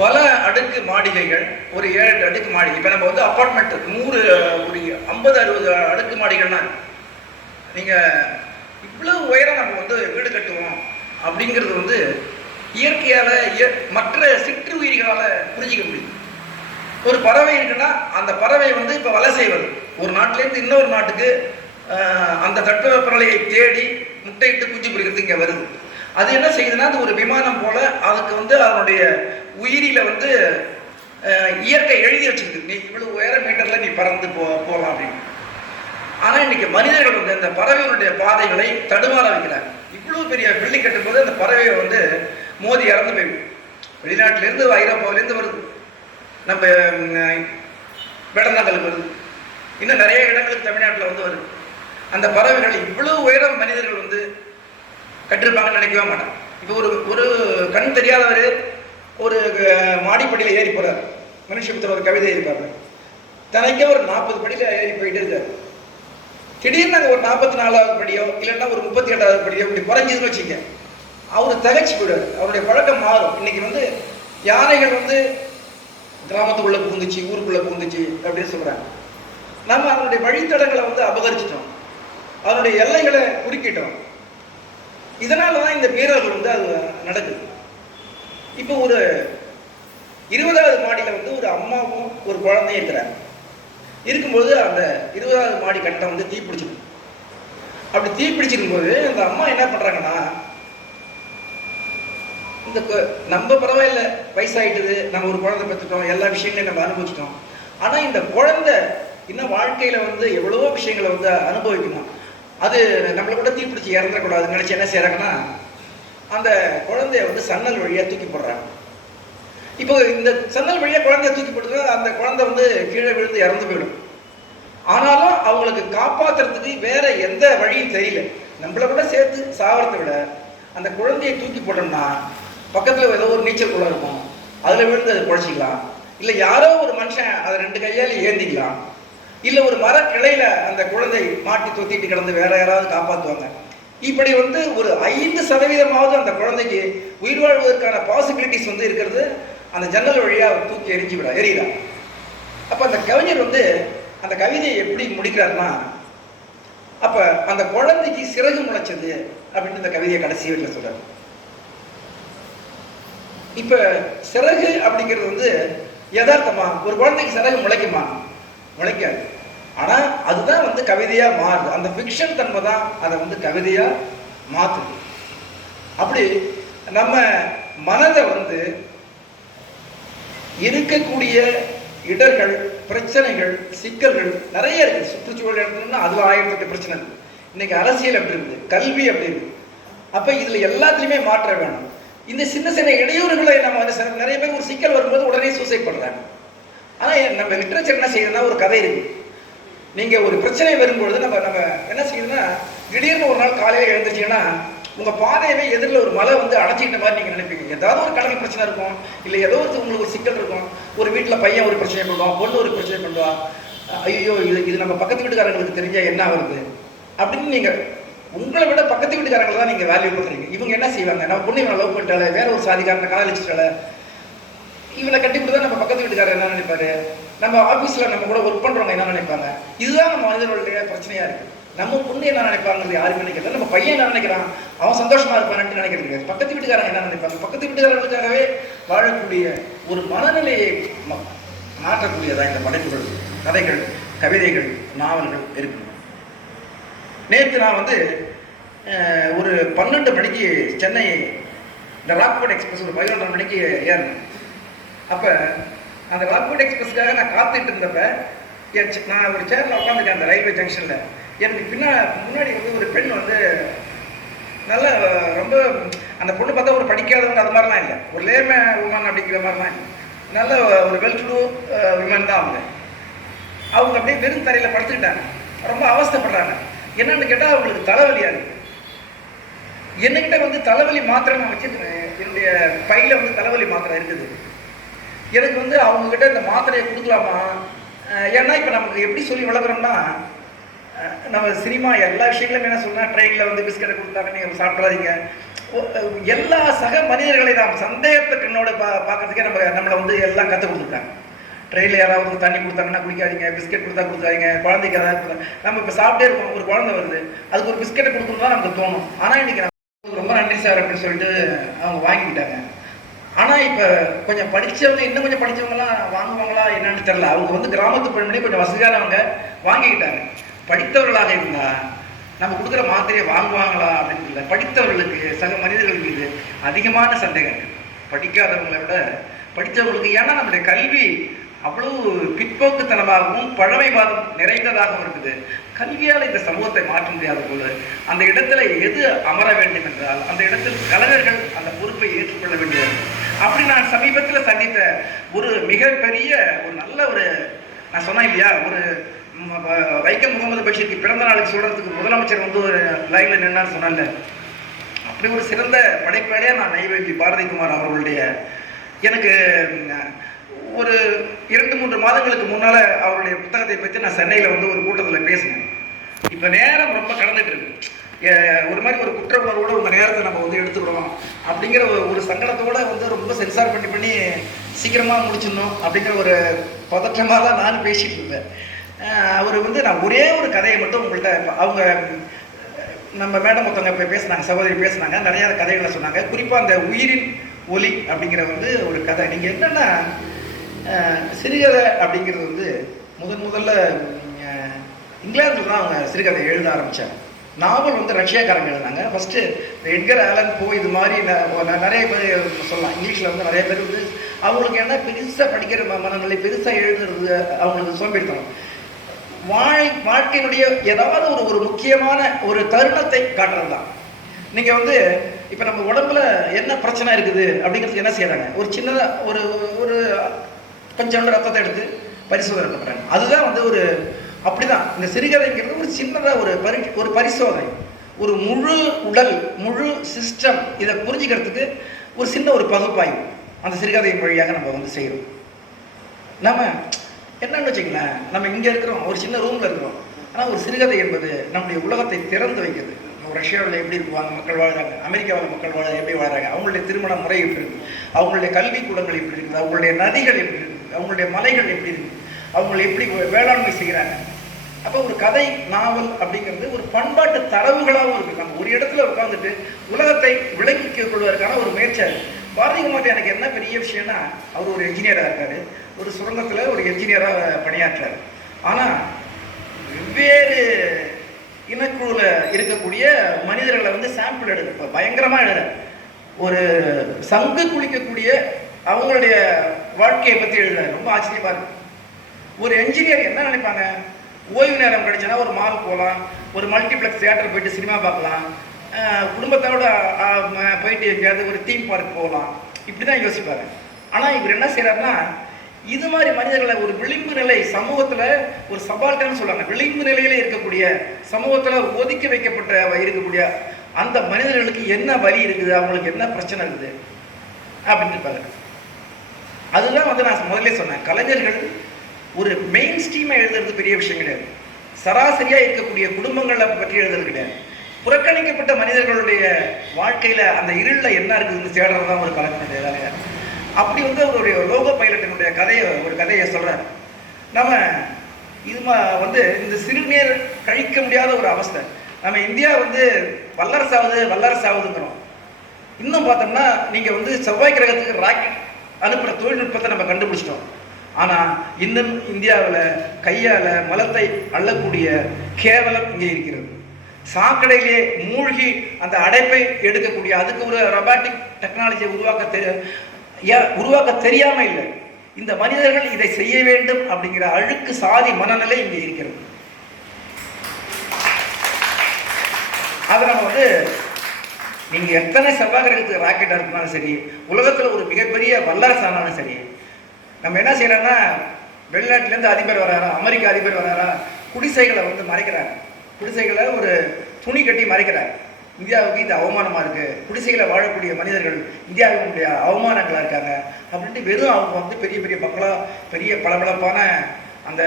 பல அடுக்கு மாளிகைகள், ஒரு 7-8 அடுக்கு மாளிகை. இப்போ நம்ம வந்து அப்பார்ட்மெண்ட் 100 ஒரு 50-60 அடுக்கு மாடிகள்னா நீங்கள் இவ்வளவு உயரம் நம்ம வந்து வீடு கட்டுவோம் அப்படிங்கிறது வந்து இயற்கையால் மற்ற சிற்றுயிரிகளால் புரிஞ்சிக்க முடியும். ஒரு பறவை இருக்குன்னா அந்த பறவை வந்து இப்போ வலை செய்வது, ஒரு நாட்டிலேருந்து இன்னொரு நாட்டுக்கு அந்த தட்பவெப்பநிலையை தேடி முட்டையிட்டு குஞ்சு பொரிக்கிறது இங்கே வருது. அது என்ன செய்யுதுன்னா, அது ஒரு விமானம் போல அதுக்கு வந்து அதனுடைய உயிரில வந்து இயற்கை எழுதி வச்சிருக்கு, நீ இவ்வளவு உயர மீட்டர்ல நீ பறந்து போகலாம் அப்படின்னு. ஆனால் இன்னைக்கு மனிதர்கள் வந்து இந்த பறவைகளுடைய பாதைகளை தடுமாற வைக்கிறாங்க. இவ்வளவு பெரிய பில்டிங் கட்டும்போது அந்த பறவையை வந்து மோதி இறந்து போயிடும். வெளிநாட்டிலேருந்து ஐரோப்பாவிலேருந்து வருது, நம்ம வெள்ளநாங்களுக்கு வருது, இன்னும் நிறைய இடங்களுக்கு தமிழ்நாட்டில் வந்து வருது. அந்த பறவைகள் இவ்வளவு உயரம் மனிதர்கள் வந்து கட்டிருப்பாங்கன்னு நினைக்கவே மாட்டாங்க. இப்போ ஒரு கண் தெரியாதவர் ஒரு மாடிப்படியில் ஏறி போகிறார். மனுஷபுத்திர ஒரு கவிதை இருக்காரு, தனக்கே ஒரு 40 படியில் ஏறி போயிட்டு இருக்காரு. திடீர்னு அங்கே ஒரு 44வது படியோ இல்லைன்னா ஒரு 38வது படியோ இப்படி குறைஞ்சதுன்னு வச்சுக்க, அவர் தகச்சு போயிடுவார். அவருடைய பழக்கம் மாறும். இன்னைக்கு வந்து யானைகள் வந்து கிராமத்துக்குள்ளே புகுந்துச்சு, ஊருக்குள்ளே புகுந்துச்சு அப்படின்னு சொல்கிறாங்க. நம்ம அதனுடைய வழித்தடங்களை வந்து அபகரிச்சிட்டோம், அதனுடைய எல்லைகளை குறுக்கிட்டோம். இதனால தான் இந்த மீறல்கள் வந்து அது நடக்குது. இப்போ ஒரு 20வது மாடியில் வந்து ஒரு அம்மாவும் ஒரு குழந்தையும் இருக்கிறாங்க. இருக்கும்போது அந்த 20வது மாடி கட்டம் வந்து தீப்பிடிச்சிடும். அப்படி தீப்பிடிச்சிருக்கும் போது அந்த அம்மா என்ன பண்ணுறாங்கன்னா, இந்த நம்ம பரவாயில்ல, வயசாகிட்டுது, நம்ம ஒரு குழந்தை பெற்றுட்டோம், எல்லா விஷயங்களையும் நம்ம அனுபவிச்சிட்டோம். ஆனால் இந்த குழந்தை இன்னும் வாழ்க்கையில் வந்து எவ்வளவோ விஷயங்களை வந்து அனுபவிக்கணும். அது நம்மளை கூட தீப்பிடிச்சி இறந்துடக்கூடாதுன்னு நினச்சி என்ன செய்கிறாங்கன்னா, அந்த குழந்தைய வந்து சன்னல் வழியாக தூக்கி போடுறாங்க. இப்போ இந்த சன்னல் வழியாக குழந்தைய தூக்கி போட்டுனா அந்த குழந்தை வந்து கீழே விழுந்து இறந்து போயிடும். ஆனாலும் அவங்களுக்கு காப்பாற்றுறதுக்கு வேற எந்த வழியும் தெரியல. நம்மளை கூட சேர்த்து சாவறதை விட அந்த குழந்தையை தூக்கி போட்டோம்னா பக்கத்தில் ஏதோ ஒரு நீச்சல் குளம் இருக்கும், அதில் விழுந்து அதை குழைச்சிக்கலாம். இல்லை யாரோ ஒரு மனுஷன் அதை 2 கையால் ஏந்திக்கலாம். இல்லை ஒரு மர கிளையில அந்த குழந்தை மாட்டி தொத்திட்டு கிடந்து வேற யாராவது காப்பாற்றுவாங்க. இப்படி வந்து ஒரு 5% அந்த குழந்தைக்கு உயிர் வாழ்வதற்கான பாசிபிலிட்டிஸ் வந்து இருக்கிறது அந்த ஜன்னல் வழியாக தூக்கி எறிகிறார். அப்போ அந்த கவிஞர் வந்து அந்த கவிதையை எப்படி முடிக்கிறாருன்னா, அப்போ அந்த குழந்தைக்கு சிறகு முளைச்சது அப்படின்னு இந்த கவிதையை கடைசி வீட்டில் சொல்றாரு. இப்போ சிறகு அப்படிங்கிறது வந்து யதார்த்தமா ஒரு குழந்தைக்கு சிறகு முளைக்குமா? முளைக்காது. ஆனால் அதுதான் வந்து கவிதையாக மாறுது. அந்த ஃபிக்ஷன் தன்மை தான் அதை வந்து கவிதையாக மாற்றுது. அப்படி நம்ம மனதை வந்து இருக்கக்கூடிய இடர்கள், பிரச்சனைகள், சிக்கல்கள் நிறைய இருக்குது. சுற்றுச்சூழல் எடுத்தோம்னா அதில் 1008 பிரச்சனை இருக்குது. இன்னைக்கு அரசியல் அப்படி இருக்குது, கல்வி அப்படி இருக்குது. அப்போ இதில் எல்லாத்துலேயுமே மாற்ற வேணும். இந்த சின்ன சின்ன இடையூறுகளை நம்ம நிறைய பேர் ஒரு சிக்கல் வரும்போது உடனே சூசைட் பண்ணுறாங்க. ஆனால் நம்ம லிட்ரேச்சர் என்ன செய்யுதுன்னா, ஒரு கதை இருக்குது. நீங்கள் ஒரு பிரச்சனை வரும்பொழுது நம்ம என்ன செய்யுதுன்னா, திடீர்னு ஒரு நாள் காலையில் எழுந்துச்சிங்கன்னா உங்கள் பாதையவே எதிரில் ஒரு மலை வந்து அடைச்சிக்கிட்ட மாதிரி நீங்கள் நினைப்பீங்க. ஏதாவது ஒரு கடமை பிரச்சனை இருக்கும், இல்லை ஏதோ உங்களுக்கு ஒரு சிக்கல் இருக்கும். ஒரு வீட்டில் பையன் ஒரு பிரச்சனை பண்ணுவான், பொண்ணு ஒரு பிரச்சனை பண்ணுவான். ஐயோ இது நம்ம பக்கத்து வீட்டுக்காரங்களுக்கு தெரிஞ்சால் என்ன வருது அப்படின்னு நீங்கள் உங்களை விட பக்கத்து வீட்டுக்காரங்களை தான் நீங்கள் வேல்யூ பண்ணுறீங்க. இவங்க என்ன செய்வாங்க, நம்ம பொண்ணு இவனை லவ் பண்ணிட்டாலே, வேற ஒரு சாதிக்காரனை காதலிச்சிட்டாலே, இவனை கட்டி கொடுத்தா நம்ம பக்கத்து வீட்டுக்காரர் என்ன நினைப்பாரு, நம்ம ஆஃபீஸில் நம்ம கூட ஒர்க் பண்ணுறவங்க என்ன நினைப்பாங்க. இதுதான் நம்ம மனிதர்களுடைய பிரச்சனையாக இருக்குது. நம்ம பொண்ணு என்ன நினைப்பாங்கிறது யாருமே நினைக்கிறது. நம்ம பையன் என்ன நினைக்கிறான், அவன் சந்தோஷமா இருப்பான்ட்டு நினைக்கிறது. பக்கத்து வீட்டுக்காரங்க என்ன நினைப்பாங்க, பக்கத்து வீட்டுக்காரர்களுக்காகவே வாழக்கூடிய ஒரு மனநிலையை மாற்றக்கூடியதான் இந்த படைப்புகள், கதைகள், கவிதைகள், நாவல்கள் இருக்கு. நேற்று நான் வந்து ஒரு 12 மணிக்கு சென்னை இந்த ராக்போர்ட் எக்ஸ்பிரஸ் ஒரு 11:30 மணிக்கு ஏறினேன். அப்போ அந்த ராக்போர்ட் எக்ஸ்பிரஸ்க்காக நான் காத்துட்டு இருந்தப்ப நான் ஒரு சேரில் உட்காந்துருக்கேன் அந்த ரயில்வே ஜங்ஷனில். எனக்கு முன்னாடி வந்து ஒரு பெண் வந்து நல்ல ரொம்ப அந்த பொண்ணு பார்த்தா ஒரு படிக்காதவங்க அது மாதிரிலாம் இல்லை, ஒரு லேர்மே உமன் அப்படிங்கிற மாதிரிலாம் இல்லை, நல்ல ஒரு வெல் டு டூ விமன் தான் அவங்க அப்படியே வெறும் தரையில் படுத்துக்கிட்டாங்க. ரொம்ப அவஸ்தைப்படுறாங்க. என்னன்னு கேட்டால் அவங்களுக்கு தலைவலியாக இருக்குது. என்னக்கிட்ட வந்து தலைவலி மாத்திரை நான் வச்சுருக்கேன், என்னுடைய பையில் வந்து தலைவலி மாத்திரை இருக்குது. எனக்கு வந்து அவங்கக்கிட்ட இந்த மாத்திரையை கொடுக்கலாமா? ஏன்னா இப்போ நமக்கு எப்படி சொல்லி வளர்க்குறோம்னா, நம்ம சினிமா எல்லா விஷயங்களும் என்ன சொன்னால் ட்ரெயினில் வந்து பிஸ்கட்டை கொடுத்தாங்க நீங்கள் சாப்பிட்றாதீங்க, எல்லா சக மனிதர்களை நாம் சந்தேகத்துக்கண்ணோட பார்க்கறதுக்கே நம்மளை வந்து எல்லாம் கற்றுக் கொடுத்துட்டாங்க. ட்ரெயினில் யாராவது தண்ணி கொடுத்தாங்கன்னா குடிக்காதீங்க, பிஸ்கெட் கொடுத்தா கொடுத்தாதீங்க, குழந்தைக்கு ஏதாவது கொடுத்தா. நம்ம இப்போ சாப்பிட்டே இருக்கோம், ஒரு குழந்தை வருது, அதுக்கு ஒரு பிஸ்கெட்டை கொடுக்கணும் தான் நமக்கு தோணும். ஆனால் இன்னைக்கு நம்ம ரொம்ப நன்றி சார் அப்படின்னு சொல்லிட்டு அவங்க வாங்கிக்கிட்டாங்க. ஆனால் இப்போ கொஞ்சம் படித்தவங்க, இன்னும் கொஞ்சம் படித்தவங்கலாம் வாங்குவாங்களா என்னன்னு தெரியல. அவங்க வந்து கிராமத்து பெண்மணி கொஞ்சம் வசதியானவங்க வாங்கிக்கிட்டாங்க. படித்தவர்களாக இருந்தால் நம்ம கொடுக்குற மாத்திரையை வாங்குவாங்களா அப்படின்னு இல்லை. படித்தவர்களுக்கு, சக மனிதர்கள் மீது அதிகமான சந்தேகங்கள். படிக்காதவங்களை விட படித்தவர்களுக்கு. ஏன்னா நம்முடைய கல்வி அவ்வளவு பிற்போக்குத்தனமாகவும் பழமைவாதம் நிறைந்ததாகவும் இருக்குது. கல்வியால் இந்த சமூகத்தை மாற்ற முடியாத போது அந்த இடத்துல எது அமர வேண்டும் என்றால் அந்த இடத்தில் கலைஞர்கள் அந்த பொறுப்பை ஏற்றுக்கொள்ள வேண்டியது. அப்படி நான் சமீபத்தில் சந்தித்த ஒரு மிகப்பெரிய ஒரு நல்ல ஒரு, நான் சொன்னேன் இல்லையா, ஒரு வைக்கம் முகமது பஷீருக்கு பிறந்த நாளுக்கு சொல்றதுக்கு முதலமைச்சர் வந்து ஒரு லைன்ல நின்னான்னு சொன்னால, அப்படி ஒரு சிறந்த படைப்பாளியா நான் நெய்வேலி பாரதிகுமார் அவர்களுடைய, எனக்கு ஒரு 2-3 மாதங்களுக்கு முன்னால அவருடைய புத்தகத்தை பற்றி நான் சென்னையில் வந்து ஒரு கூட்டத்தில் பேசினேன். இப்போ நேரம் ரொம்ப கடந்துட்டு இருக்கு. ஒரு மாதிரி ஒரு குற்ற உணர்வோட உங்கள் நேரத்தை நம்ம வந்து எடுத்துக்கிறோம் அப்படிங்கிற ஒரு சங்கடத்தோட வந்து ரொம்ப சென்சார் பண்ணி சீக்கிரமாக முடிச்சிடணும் அப்படிங்கிற ஒரு பதற்றமாக தான் நான் பேசிட்டு இருந்தேன். அவர் வந்து நான் ஒரே ஒரு கதையை மட்டும் உங்கள்கிட்ட, அவங்க நம்ம மேடம் ஒருத்தவங்க பேசினாங்க, சகோதரி பேசினாங்க, நிறைய கதைகளை சொன்னாங்க. குறிப்பாக அந்த உயிரின் ஒலி அப்படிங்கிற வந்து ஒரு கதை. நீங்கள் என்னென்னா, சிறுகதை அப்படிங்கிறது வந்து முதல்ல இங்கிலாந்தில் தான் அவங்க சிறுகதை எழுத ஆரம்பித்தாங்க. நாவல் வந்து ரஷ்யாக்காரங்க எழுதினாங்க. ஃபஸ்ட்டு எட்கர் ஆலன் போ இது மாதிரி நிறைய பேர் சொல்லலாம். இங்கிலீஷில் வந்து நிறைய பேர் வந்து அவங்களுக்கு என்ன பெருசாக படிக்கிற மனநிலை, பெருசாக எழுதுறது அவங்களுக்கு சோம்பேறித்தனம். வாழ்க்கையினுடைய ஏதாவது ஒரு முக்கியமான ஒரு தருணத்தை காட்டுறது தான். நீங்கள் வந்து இப்போ நம்ம உடம்புல என்ன பிரச்சனை இருக்குது அப்படிங்கிறது என்ன செய்யறாங்க, ஒரு சின்னதாக ஒரு கொஞ்சம் ரத்தத்தை எடுத்து பரிசோதனை பண்ணுறாங்க. அதுதான் வந்து ஒரு அப்படிதான் இந்த சிறுகதைங்கிறது ஒரு சின்னதாக ஒரு பரிசோதனை. ஒரு முழு உடல், முழு சிஸ்டம் இதை புரிஞ்சுக்கிறதுக்கு ஒரு சின்ன ஒரு பகுப்பாய்வு அந்த சிறுகதையின் வழியாக நம்ம வந்து செய்கிறோம். நம்ம என்னன்னு வச்சுங்களேன், நம்ம இங்கே இருக்கிறோம், ஒரு சின்ன ரூமில் இருக்கிறோம். ஆனால் ஒரு சிறுகதை என்பது நம்முடைய உலகத்தை திறந்து வைக்கிறது. ரஷ்யாவில் எப்படி இருப்பாங்க மக்கள் வாழ்கிறாங்க, அமெரிக்காவில் மக்கள் எப்படி வாழ்கிறாங்க, அவங்களுடைய திருமண முறை எப்படி இருக்குது, அவங்களுடைய கல்விக்கூடங்கள் எப்படி இருக்குது, அவங்களுடைய நதிகள் எப்படி இருக்குது, அவங்களுடைய மலைகள் எப்படி இருக்குது, அவங்க எப்படி வேளாண்மை செய்கிறாங்க. அப்போ ஒரு கதை நாவல் அப்படிங்கிறது ஒரு பண்பாட்டு தரவுகளாகவும் இருக்குது. நம்ம ஒரு இடத்துல உட்காந்துட்டு உலகத்தை விளங்கிக் கொள்வதற்கான ஒரு முயற்சியாக இருக்குது. பாரதிகுமார் எனக்கு என்ன பெரிய விஷயம்னா, அவர் ஒரு என்ஜினியராக இருக்காரு, ஒரு சுரங்கத்தில் ஒரு என்ஜினியராக பணியாற்றார். ஆனால் வெவ்வேறு இனக்குழுவில் இருக்கக்கூடிய மனிதர்களை வந்து சாம்பிள் எடுக்க பயங்கரமாக எழுதுறாரு. ஒரு சங்கு குளிக்கக்கூடிய அவங்களுடைய வாழ்க்கையை பற்றி எழுதுறாரு. ரொம்ப ஆச்சரியமாக இருக்கு. ஒரு என்ஜினியர் என்ன நினைப்பாங்க, ஓய்வு நேரம் கிடைச்சுன்னா ஒரு மால் போகலாம், ஒரு மல்டிப்ளெக்ஸ் தியேட்டர் போயிட்டு சினிமா பார்க்கலாம், குடும்பத்தோட போயிட்டு எங்கேயாவது ஒரு தீம் பார்க் போகலாம், இப்படி தான் யோசிப்பாரு. ஆனால் இவர் என்ன செய்கிறாருன்னா, இது மாதிரி மனிதர்களை ஒரு விளிம்பு நிலை சமூகத்தில், ஒரு சபால்டர்னு சொல்லுவாங்க, விளிம்பு நிலையில இருக்கக்கூடிய சமூகத்தில் ஒதுக்கி வைக்கப்பட்ட இருக்கக்கூடிய அந்த மனிதர்களுக்கு என்ன வலி இருக்குது, அவங்களுக்கு என்ன பிரச்சனை இருக்குது அப்படின்னு இருப்பாங்க. அதுதான் வந்து நான் முதல்ல சொன்னேன், கலைஞர்கள் ஒரு மெயின் ஸ்ட்ரீமை எழுதுறது பெரிய விஷயம் கிடையாது. சராசரியாக இருக்கக்கூடிய குடும்பங்களை பற்றி எழுதுறது கிடையாது. புறக்கணிக்கப்பட்ட மனிதர்களுடைய வாழ்க்கையில் அந்த இருளில் என்ன இருக்குதுன்னு தேடுறது தான் ஒரு கலைஞருடைய வேலையா. அப்படி வந்து அவருடைய லோகோ பைலட்டினுடைய ஒரு கதையை சொல்கிறார். நம்ம இது வந்து இந்த சிறுநீர் கழிக்க முடியாத ஒரு அவஸ்தை. நம்ம இந்தியா வந்து வல்லரசாகுதுங்கிறோம். இன்னும் பார்த்தோம்னா நீங்கள் வந்து செவ்வாய் கிரகத்துக்கு ராக்கெட் அனுப்புகிற தொழில்நுட்பத்தை நம்ம கண்டுபிடிச்சிட்டோம். ஆனால் இன்னும் இந்தியாவில் கையால் மலத்தை அள்ளக்கூடிய கேவலம் இங்கே இருக்கிறது. சாக்கடையிலே மூழ்கி அந்த அடைப்பை எடுக்கக்கூடிய, அதுக்கு ஒரு ரொபாட்டிக் டெக்னாலஜியை உருவாக்க தெரியாம இல்லை. இந்த மனிதர்கள் இதை செய்ய வேண்டும் அப்படிங்கிற அழுக்கு சாதி மனநிலை இங்கே இருக்கிறது. அதை நம்ம வந்து நீங்க எத்தனை செவ்வாய் கிரகத்துக்கு ராக்கெட் இருந்தாலும் சரி, உலகத்துல ஒரு மிகப்பெரிய வல்லரசானாலும் சரி, நம்ம என்ன செய்யறோம்னா, வெளிநாட்டிலேருந்து அதிபர் வராரா, அமெரிக்க அதிபர் வராரா, குடிசைகளை வந்து மறைக்கிறாங்க. குடிசைகளை ஒரு துணி கட்டி மறைக்கிறார். இந்தியாவுக்கு இது அவமானமாக இருக்குது, குடிசைகளை வாழக்கூடிய மனிதர்கள் இந்தியாவினுடைய அவமானங்களாக இருக்காங்க அப்படின்ட்டு வெறும் அவங்க வந்து பெரிய பெரிய பங்களா, பெரிய பளபளப்பான அந்த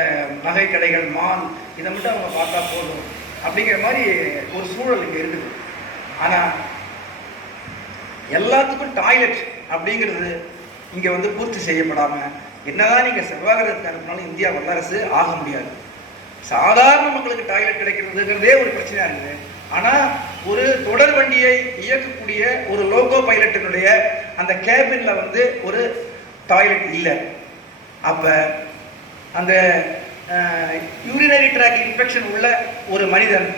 நகை கடைகள், மால், இதை மட்டும் அவங்க பார்த்தா போதும் அப்படிங்கிற மாதிரி ஒரு சூழல் இங்கே இருக்குது. ஆனால் எல்லாத்துக்கும் டாய்லெட் அப்படிங்கிறது இங்கே வந்து பூர்த்தி செய்யப்படாமல் என்னதான் நீங்கள் செவ்வாய் கிரகத்துக்கு அனுப்பினாலும் இந்தியா வல்லரசு ஆக முடியாது. சாதாரண மக்களுக்கு டாய்லெட் கிடைக்கிறதுங்கிறதே ஒரு பிரச்சனையாக இருக்குது. ஆனால் ஒரு தொடர் வண்டியை இயக்கக்கூடிய ஒரு லோகோ பைலட்டினுடைய அந்த கேபின்ல வந்து ஒரு டாய்லெட் இல்லை. அப்போ அந்த யூரினரி ட்ராக் இன்ஃபெக்ஷன் உள்ள ஒரு மனிதன்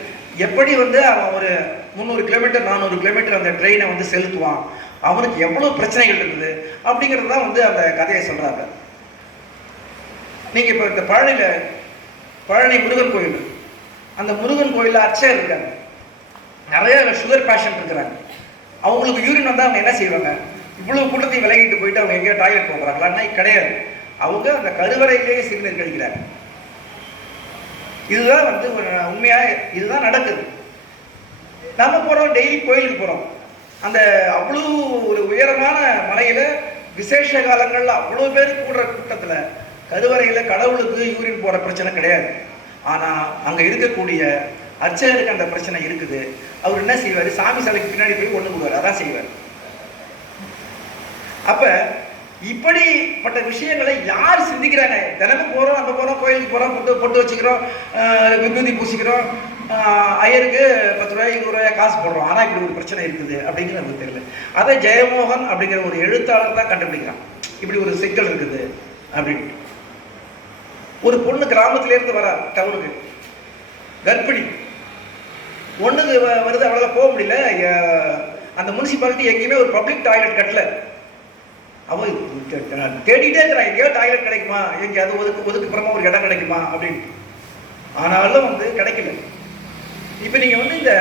எப்படி வந்து அவன் ஒரு 300 கிலோமீட்டர் 400 கிலோமீட்டர் அந்த ட்ரெயினை வந்து செலுத்துவான், அவனுக்கு எவ்வளோ பிரச்சனைகள் இருக்குது அப்படிங்கிறது தான் வந்து அந்த கதையை சொல்கிறாங்க. நீங்கள் இப்போ இந்த பழனி முருகன் கோயில், அந்த முருகன் கோயிலில் அர்ச்சகர் இருக்காங்க, நிறைய சுகர் பேஷண்ட் இருக்கிறாங்க. அவங்களுக்கு யூரின் வந்தால் அவங்க என்ன செய்வாங்க? இவ்வளோ கூட்டத்தையும் விலகிட்டு போயிட்டு அவங்க எங்கேயோ டாய்லெட் போகிறாங்களான்னா கிடையாது. அவங்க அந்த கருவறையிலேயே சிறுநீர் கழிக்கிறாங்க. இதுதான் வந்து உண்மையாக இதுதான் நடக்குது. நம்ம போகிறோம், டெய்லி கோயிலுக்கு போகிறோம். அந்த அவ்வளோ ஒரு உயரமான மலையில் விசேஷ காலங்களில் அவ்வளோ பேர் கூடுற கூட்டத்தில் கருவறையில் கடவுளுக்கு யூரின் போகிற பிரச்சனை கிடையாது. ஆனால் அங்கே இருக்கக்கூடிய அர்ச்சகருக்கு அந்த பிரச்சனை இருக்குது. அவர் என்ன செய்வார்? சாமி சிலைக்கு பின்னாடி போய் ஒன்று போடுவார், அதான் செய்வார். அப்போ இப்படிப்பட்ட விஷயங்களை யார் சிந்திக்கிறாங்க? தினமும் போகிறோம், அங்கே போகிறோம், கோயிலுக்கு போகிறோம், பொட்டு வச்சுக்கிறோம், விபூதி பூசிக்கிறோம், ஐயருக்கு 10 ரூபாய் 20 ரூபாய் காசு போடுறோம். ஆனால் இப்படி ஒரு பிரச்சனை இருக்குது அப்படிங்கிறது நமக்கு தெரியல. அதை ஜெயமோகன் அப்படிங்கிற ஒரு எழுத்தாளர் தான் கண்டுபிடிக்கிறான், இப்படி ஒரு சிக்கல் இருக்குது அப்படின்ட்டு. ஒரு பொண்ணு கிராமத்திலேருந்து வர டவுனுக்கு, கர்ப்பிணி, ஒன்றுக்கு வருது, அவளால் போக முடியல. அந்த முனிசிபாலிட்டி எங்கேயுமே ஒரு பப்ளிக் டாய்லெட் கட்டல. அவன் தேடிட்டே இருக்கிறான், எங்கேயோ டாய்லெட் கிடைக்குமா, எங்கேயாவது ஒதுக்குப்புறமா ஒரு இடம் கிடைக்குமா அப்படின்னு. ஆனாலும் வந்து கிடைக்கல. இப்போ நீங்கள் வந்து இந்த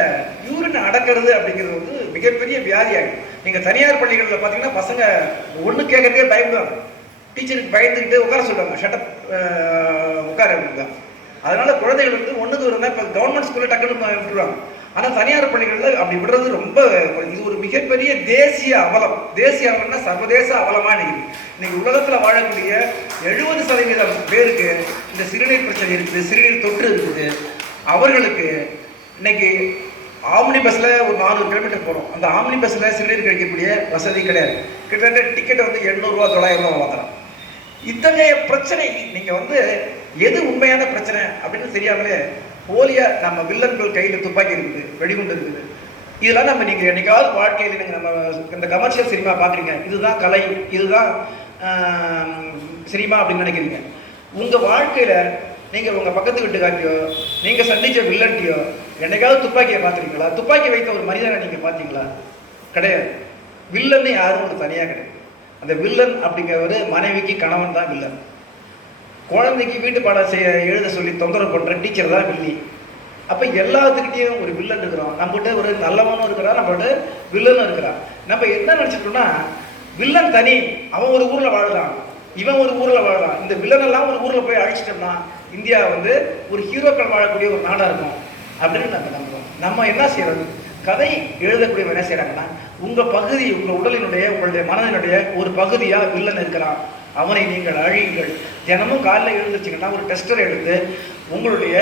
யூரின் அடக்கிறது அப்படிங்கிறது வந்து மிகப்பெரிய வியாதி ஆகிடும். நீங்கள் தனியார் பள்ளிகளில் பார்த்தீங்கன்னா பசங்க ஒன்று கேட்கறதே பயப்படுவாங்க. டீச்சருக்கு பயந்துக்கிட்டு உட்கார சொல்லுவாங்க, ஷட்டப் உட்கார அப்படிங்க. அதனால குழந்தைகள் வந்து ஒன்றுக்கு இருந்தால் இப்போ கவர்மெண்ட் ஸ்கூலில் டக்குன்னு விட்டுருவாங்க. ஆனால் தனியார் பள்ளிகளில் அப்படி விடுறது ரொம்ப, இது ஒரு மிகப்பெரிய தேசிய அவலம். தேசிய அவலம்னா சர்வதேச அவலமாக நினைக்குது. இன்னைக்கு உலகத்தில் வாழக்கூடிய 70% பேருக்கு இந்த சிறுநீர் பிரச்சனை இருக்குது, சிறுநீர் தொற்று இருக்குது. அவர்களுக்கு இன்னைக்கு ஆம்னி பஸ்ஸில் ஒரு 400 கிலோமீட்டர் போகிறோம், அந்த ஆம்னி பஸ்ஸில் சிறுநீர் கழிக்கக்கூடிய வசதி கிடையாது. கிட்டத்தட்ட டிக்கெட்டை வந்து 800 ரூபா 900 ரூபா வாங்குறோம். இத்தகைய பிரச்சனை நீங்கள் வந்து எது உண்மையான பிரச்சனை அப்படின்னு தெரியாமலே போலியா நம்ம வில்லன்கள் கையில் துப்பாக்கி இருக்குது, வெடிகுண்டு இருக்குது. இதெல்லாம் நம்ம நீங்கள் என்னைக்காவது வாழ்க்கையில் நீங்கள் நம்ம இந்த கமர்ஷியல் சினிமா பார்க்குறீங்க, இதுதான் கலை, இதுதான் சினிமா அப்படின்னு நினைக்கிறீங்க. உங்கள் வாழ்க்கையில் நீங்கள் உங்கள் பக்கத்து வீட்டுக்காட்டியோ நீங்கள் சந்தித்த வில்லன்ட்டியோ என்னைக்காவது துப்பாக்கியை பார்த்துருக்கீங்களா? துப்பாக்கி வைத்த ஒரு மனிதனை நீங்கள் பார்த்தீங்களா? கிடையாது. வில்லன்னு யாரும் ஒரு தனியாக கிடையாது. அந்த வில்லன் அப்படிங்கிறவர் மனைவிக்கு கணவன் தான் வில்லன். குழந்தைக்கு வீட்டு பாடம் எழுத சொல்லி தொந்தரவு பண்ணுற டீச்சர் தான் வில்லி. அப்போ எல்லாத்துக்கிட்டையும் ஒரு வில்லன் இருக்கிறோம். நம்மகிட்ட ஒரு நல்லவனும் இருக்கிறான், நம்மகிட்ட வில்லனும் இருக்கிறான். நம்ம என்ன நினச்சிட்டோம்னா வில்லன் தனி, அவன் ஒரு ஊரில் வாழலாம், இவன் ஒரு ஊரில் வாழலாம். இந்த வில்லனெல்லாம் ஒரு ஊரில் போய் அழிச்சிட்டோம்னா இந்தியா வந்து ஒரு ஹீரோக்கள் வாழக்கூடிய ஒரு நாடாக இருக்கும் அப்படின்னு நம்ம நம்புகிறோம். நம்ம என்ன செய்யறது? கதை எழுதக்கூடியவங்க என்ன செய்கிறாங்கன்னா, உங்கள் பகுதி, உங்கள் உடலினுடைய, உங்களுடைய மனதினுடைய ஒரு பகுதியாக வில்லன் இருக்கிறான், அவனை நீங்கள் அழியுங்கள். தினமும் காலையில் எழுந்துச்சிங்கன்னா ஒரு டெஸ்டர் எடுத்து உங்களுடைய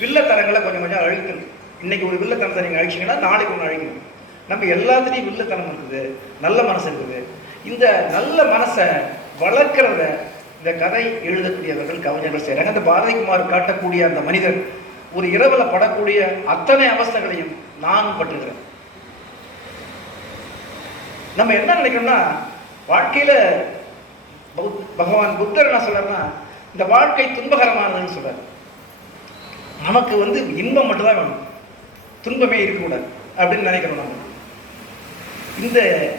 வில்லத்தனங்களை கொஞ்சம் கொஞ்சம் அழிக்கணும். இன்றைக்கி ஒரு வில்லத்தனத்தை நீங்கள் அழிச்சிங்கன்னா நாளைக்கு ஒன்று அழிக்கணும். நம்ம எல்லாத்துலேயும் வில்லத்தனம் இருக்குது, நல்ல மனசு இருக்குது. இந்த நல்ல மனசை வளர்க்கிறத இந்த கதை எழுதக்கூடியவர்கள் கவிஞர்கள் செய்கிறாங்க. அந்த பாரதிக்குமார் காட்டக்கூடிய அந்த மனிதர் ஒரு இரவில் படக்கூடிய அத்தனை அவஸ்தைகளையும் நானும் பட்டிருக்கிறேன். நம்ம என்ன நினைக்கிறோம்னா, வாழ்க்கையில் பகவான் புத்தர் என்ன சொல்றாருன்னா, இந்த வாழ்க்கை துன்பகரமானதுன்னு சொல்றாரு. நமக்கு வந்து இன்பம் மட்டும்தான் வேணும், துன்பமே இருக்கக்கூடாது அப்படின்னு நினைக்கிறோம்.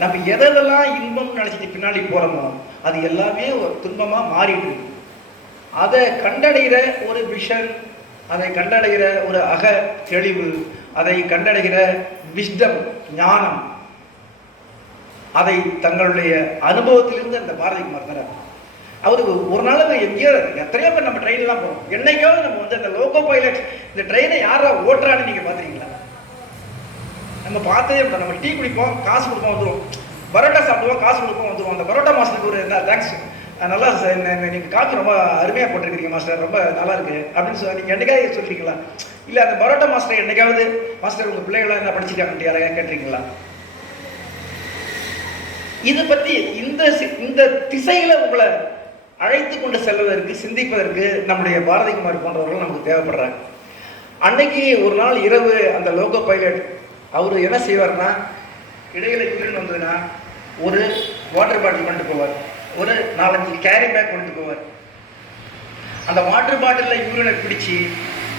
நம்ம எதெல்லாம் இன்பம் நினைச்சிட்டு பின்னாடி போறோமோ அது எல்லாமே ஒரு துன்பமா மாறிட்டு இருக்கு. அதை கண்டடைகிற ஒரு விஷன், அதை கண்டடைகிற ஒரு அக தெளிவு, அதை கண்டடைகிற விஸ்டம், ஞானம், அதை தங்களுடைய அனுபவத்திலிருந்து அந்த பாரதிக்குமார் தரார். அவருக்கு ஒரு நாள் எங்கேயோ எத்தனையோ பேர் நம்ம ட்ரெயின்லாம் போகிறோம், என்னைக்காவது நம்ம வந்து அந்த லோகோ பைலட் இந்த ட்ரெயினை யாரா ஓட்டுறான்னு நீங்கள் பார்த்துருக்கீங்களா? நம்ம பார்த்ததே இல்லை. நம்ம டீ குடிப்போம், காசு கொடுப்போம், வந்துடுவோம். பரோட்டா சாப்பிடுவோம், காசு கொடுப்போம், வந்துடுவோம். அந்த பரோட்டா மாஸ்டருக்கு ஒரு தேங்க்ஸ், நல்லா நீங்கள் காஃபி ரொம்ப அருமையாக போட்டிருக்கிறீங்க மாஸ்டர், ரொம்ப நல்லா இருக்கு அப்படின்னு சொல்லி நீங்கள் என்னைக்காவது சொல்லிருக்கீங்களா? இல்லை அந்த பரோட்டா மாஸ்டர் என்னைக்காவது, மாஸ்டர் உங்கள் பிள்ளைகளாம் என்ன படிச்சிருக்காங்கன்ட்டு யாராவது கேட்டிருக்கீங்களா? இதை பற்றி இந்த திசையில் உங்களை அழைத்து கொண்டு செல்வதற்கு சிந்திப்பதற்கு நம்முடைய பாரதிகுமார் போன்றவர்கள் நமக்கு தேவைப்படுறாங்க. அன்னைக்கு ஒரு நாள் இரவு அந்த லோகோ பைலட் அவர் என்ன செய்வார்னா, இடையில யூரின் வந்ததுன்னா ஒரு வாட்டர் பாட்டில் கொண்டு போவார், ஒரு 4-5 கேரி பேக் கொண்டு போவார். அந்த வாட்டர் பாட்டிலில் யூரினை பிடிச்சி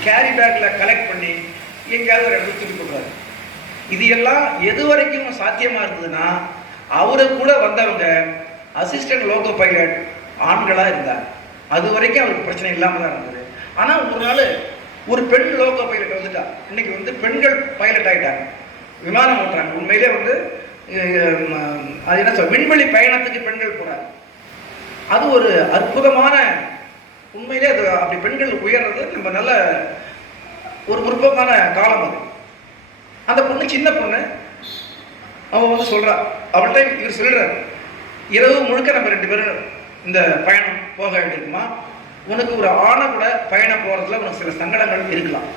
கேரி பேக்கில் கலெக்ட் பண்ணி எங்கேயாவது ஒரு இடத்துல தூக்கி போடுவார். இது எல்லாம் எது வரைக்கும் சாத்தியமாக இருந்ததுன்னா, அவரை கூட வந்தவங்க அசிஸ்டன்ட் லோகோ பைலட் ஆண்களாக இருந்தார். அது வரைக்கும் அவருக்கு பிரச்சனை இல்லாமல் தான் இருந்தது. ஆனால் ஒரு நாள் ஒரு பெண் லோகோ பைலட் வந்துட்டா. இன்னைக்கு வந்து பெண்கள் பைலட் ஆகிட்டாங்க, விமானம் ஓட்டுறாங்க. உண்மையிலே வந்து அது என்ன சொல்ற, விண்வெளி பயணத்துக்கு பெண்கள் போறாங்க. அது ஒரு அற்புதமான, உண்மையிலே அது அப்படி பெண்கள் உயர்றது நம்ம நல்ல ஒரு முற்போக்கான காலம் அது. அந்த பொண்ணு சின்ன பொண்ணு, அவன் வந்து சொல்றா, அவள்கிட்ட இவர் சொல்லிடுறாரு, இரவு முழுக்க நம்ம 2 பேரும் இந்த பயணம் போக வேண்டியிருக்குமா, உனக்கு ஒரு ஆணை கூட பயணம் போகிறதுல உனக்கு சில சங்கடங்கள் இருக்கலாம்,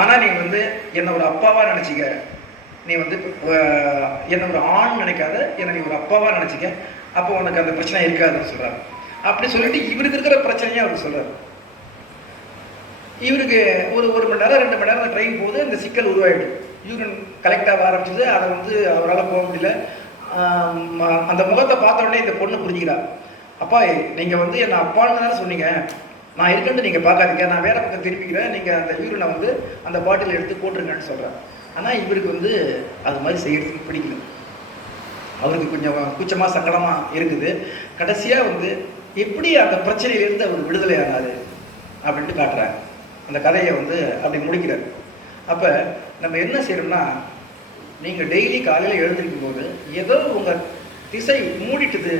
ஆனால் நீ வந்து என்னை ஒரு அப்பாவாக நினச்சிக்க, நீ வந்து என்னை ஒரு ஆண் நினைக்காத, என்னை நீ ஒரு அப்பாவாக நினச்சிக்க, அப்போ உனக்கு அந்த பிரச்சனை இருக்காதுன்னு சொல்கிறார். அப்படி சொல்லிட்டு இவருக்கு இருக்கிற பிரச்சனையே அவர் சொல்கிறார். இவருக்கு ஒரு 1 மணி நேரம் 2 மணி நேரம் ட்ரெயின் போது இந்த சிக்கல் உருவாயிடும். யூரின் கலெக்ட் ஆக ஆரம்பிச்சது. அதை வந்து அவரால் போக முடியல. அந்த முகத்தை பார்த்த உடனே இந்த பொண்ணு புரிஞ்சுக்கிறா, அப்பா நீங்கள் வந்து என்னை அப்பான்னு தானே சொன்னீங்க, நான் இருக்கேன்னு நீங்கள் பார்க்காதீங்க, நான் வேற பக்கம் திருப்பிக்கிறேன், நீங்கள் அந்த யூரினை வந்து அந்த பாட்டில் எடுத்து போட்டுருங்கன்னு சொல்கிறேன். ஆனால் இவருக்கு வந்து அது மாதிரி செய்யறதுக்கு பிடிக்கல. அவருக்கு கொஞ்சம் கூச்சமாக சங்கடமாக இருக்குது. கடைசியாக வந்து எப்படி அந்த பிரச்சனையிலேருந்து அவர் விடுதலை ஆனாரு அப்படின்ட்டு காட்டுறாங்க. அந்த கதையை வந்து அப்படி முடிக்கிறார். அப்போ நம்ம என்ன செய்யறோம்னா, நீங்கள் டெய்லி காலையில் எழுந்திருக்கும் போது ஏதோ உங்கள் திசை மூடிட்டுது,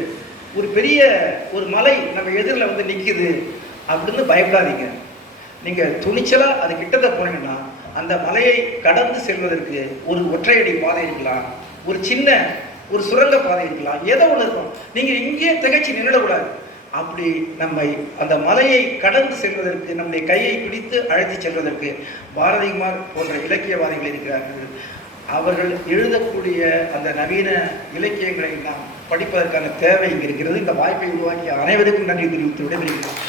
ஒரு பெரிய ஒரு மலை நம்ம எதிரில் வந்து நிற்குது அப்படின்னு பயப்படாதீங்க. நீங்கள் துணிச்சலாக அது கிட்டத்தை போனீங்கன்னா அந்த மலையை கடந்து செல்வதற்கு ஒரு ஒற்றையடி பாதை இருக்கலாம், ஒரு சின்ன ஒரு சுரங்க பாதை இருக்கலாம், ஏதோ ஒன்று இருக்கும். நீங்கள் இங்கேயே திகைச்சு நின்றுடக்கூடாது. அப்படி நம்மை அந்த மலையை கடந்து செல்வதற்கு, நம்முடைய கையை பிடித்து அழைத்து செல்வதற்கு பாரதிகுமார் போன்ற இலக்கியவாதிகள் இருக்கிறார்கள். அவர்கள் எழுதக்கூடிய அந்த நவீன இலக்கியங்களை நாம் படிப்பதற்கான தேவை இங்கே இருக்கிறது. இந்த வாய்ப்பை உருவாக்கிய அனைவருக்கும் நன்றி தெரிவித்து விடைபெறுகிறேன்.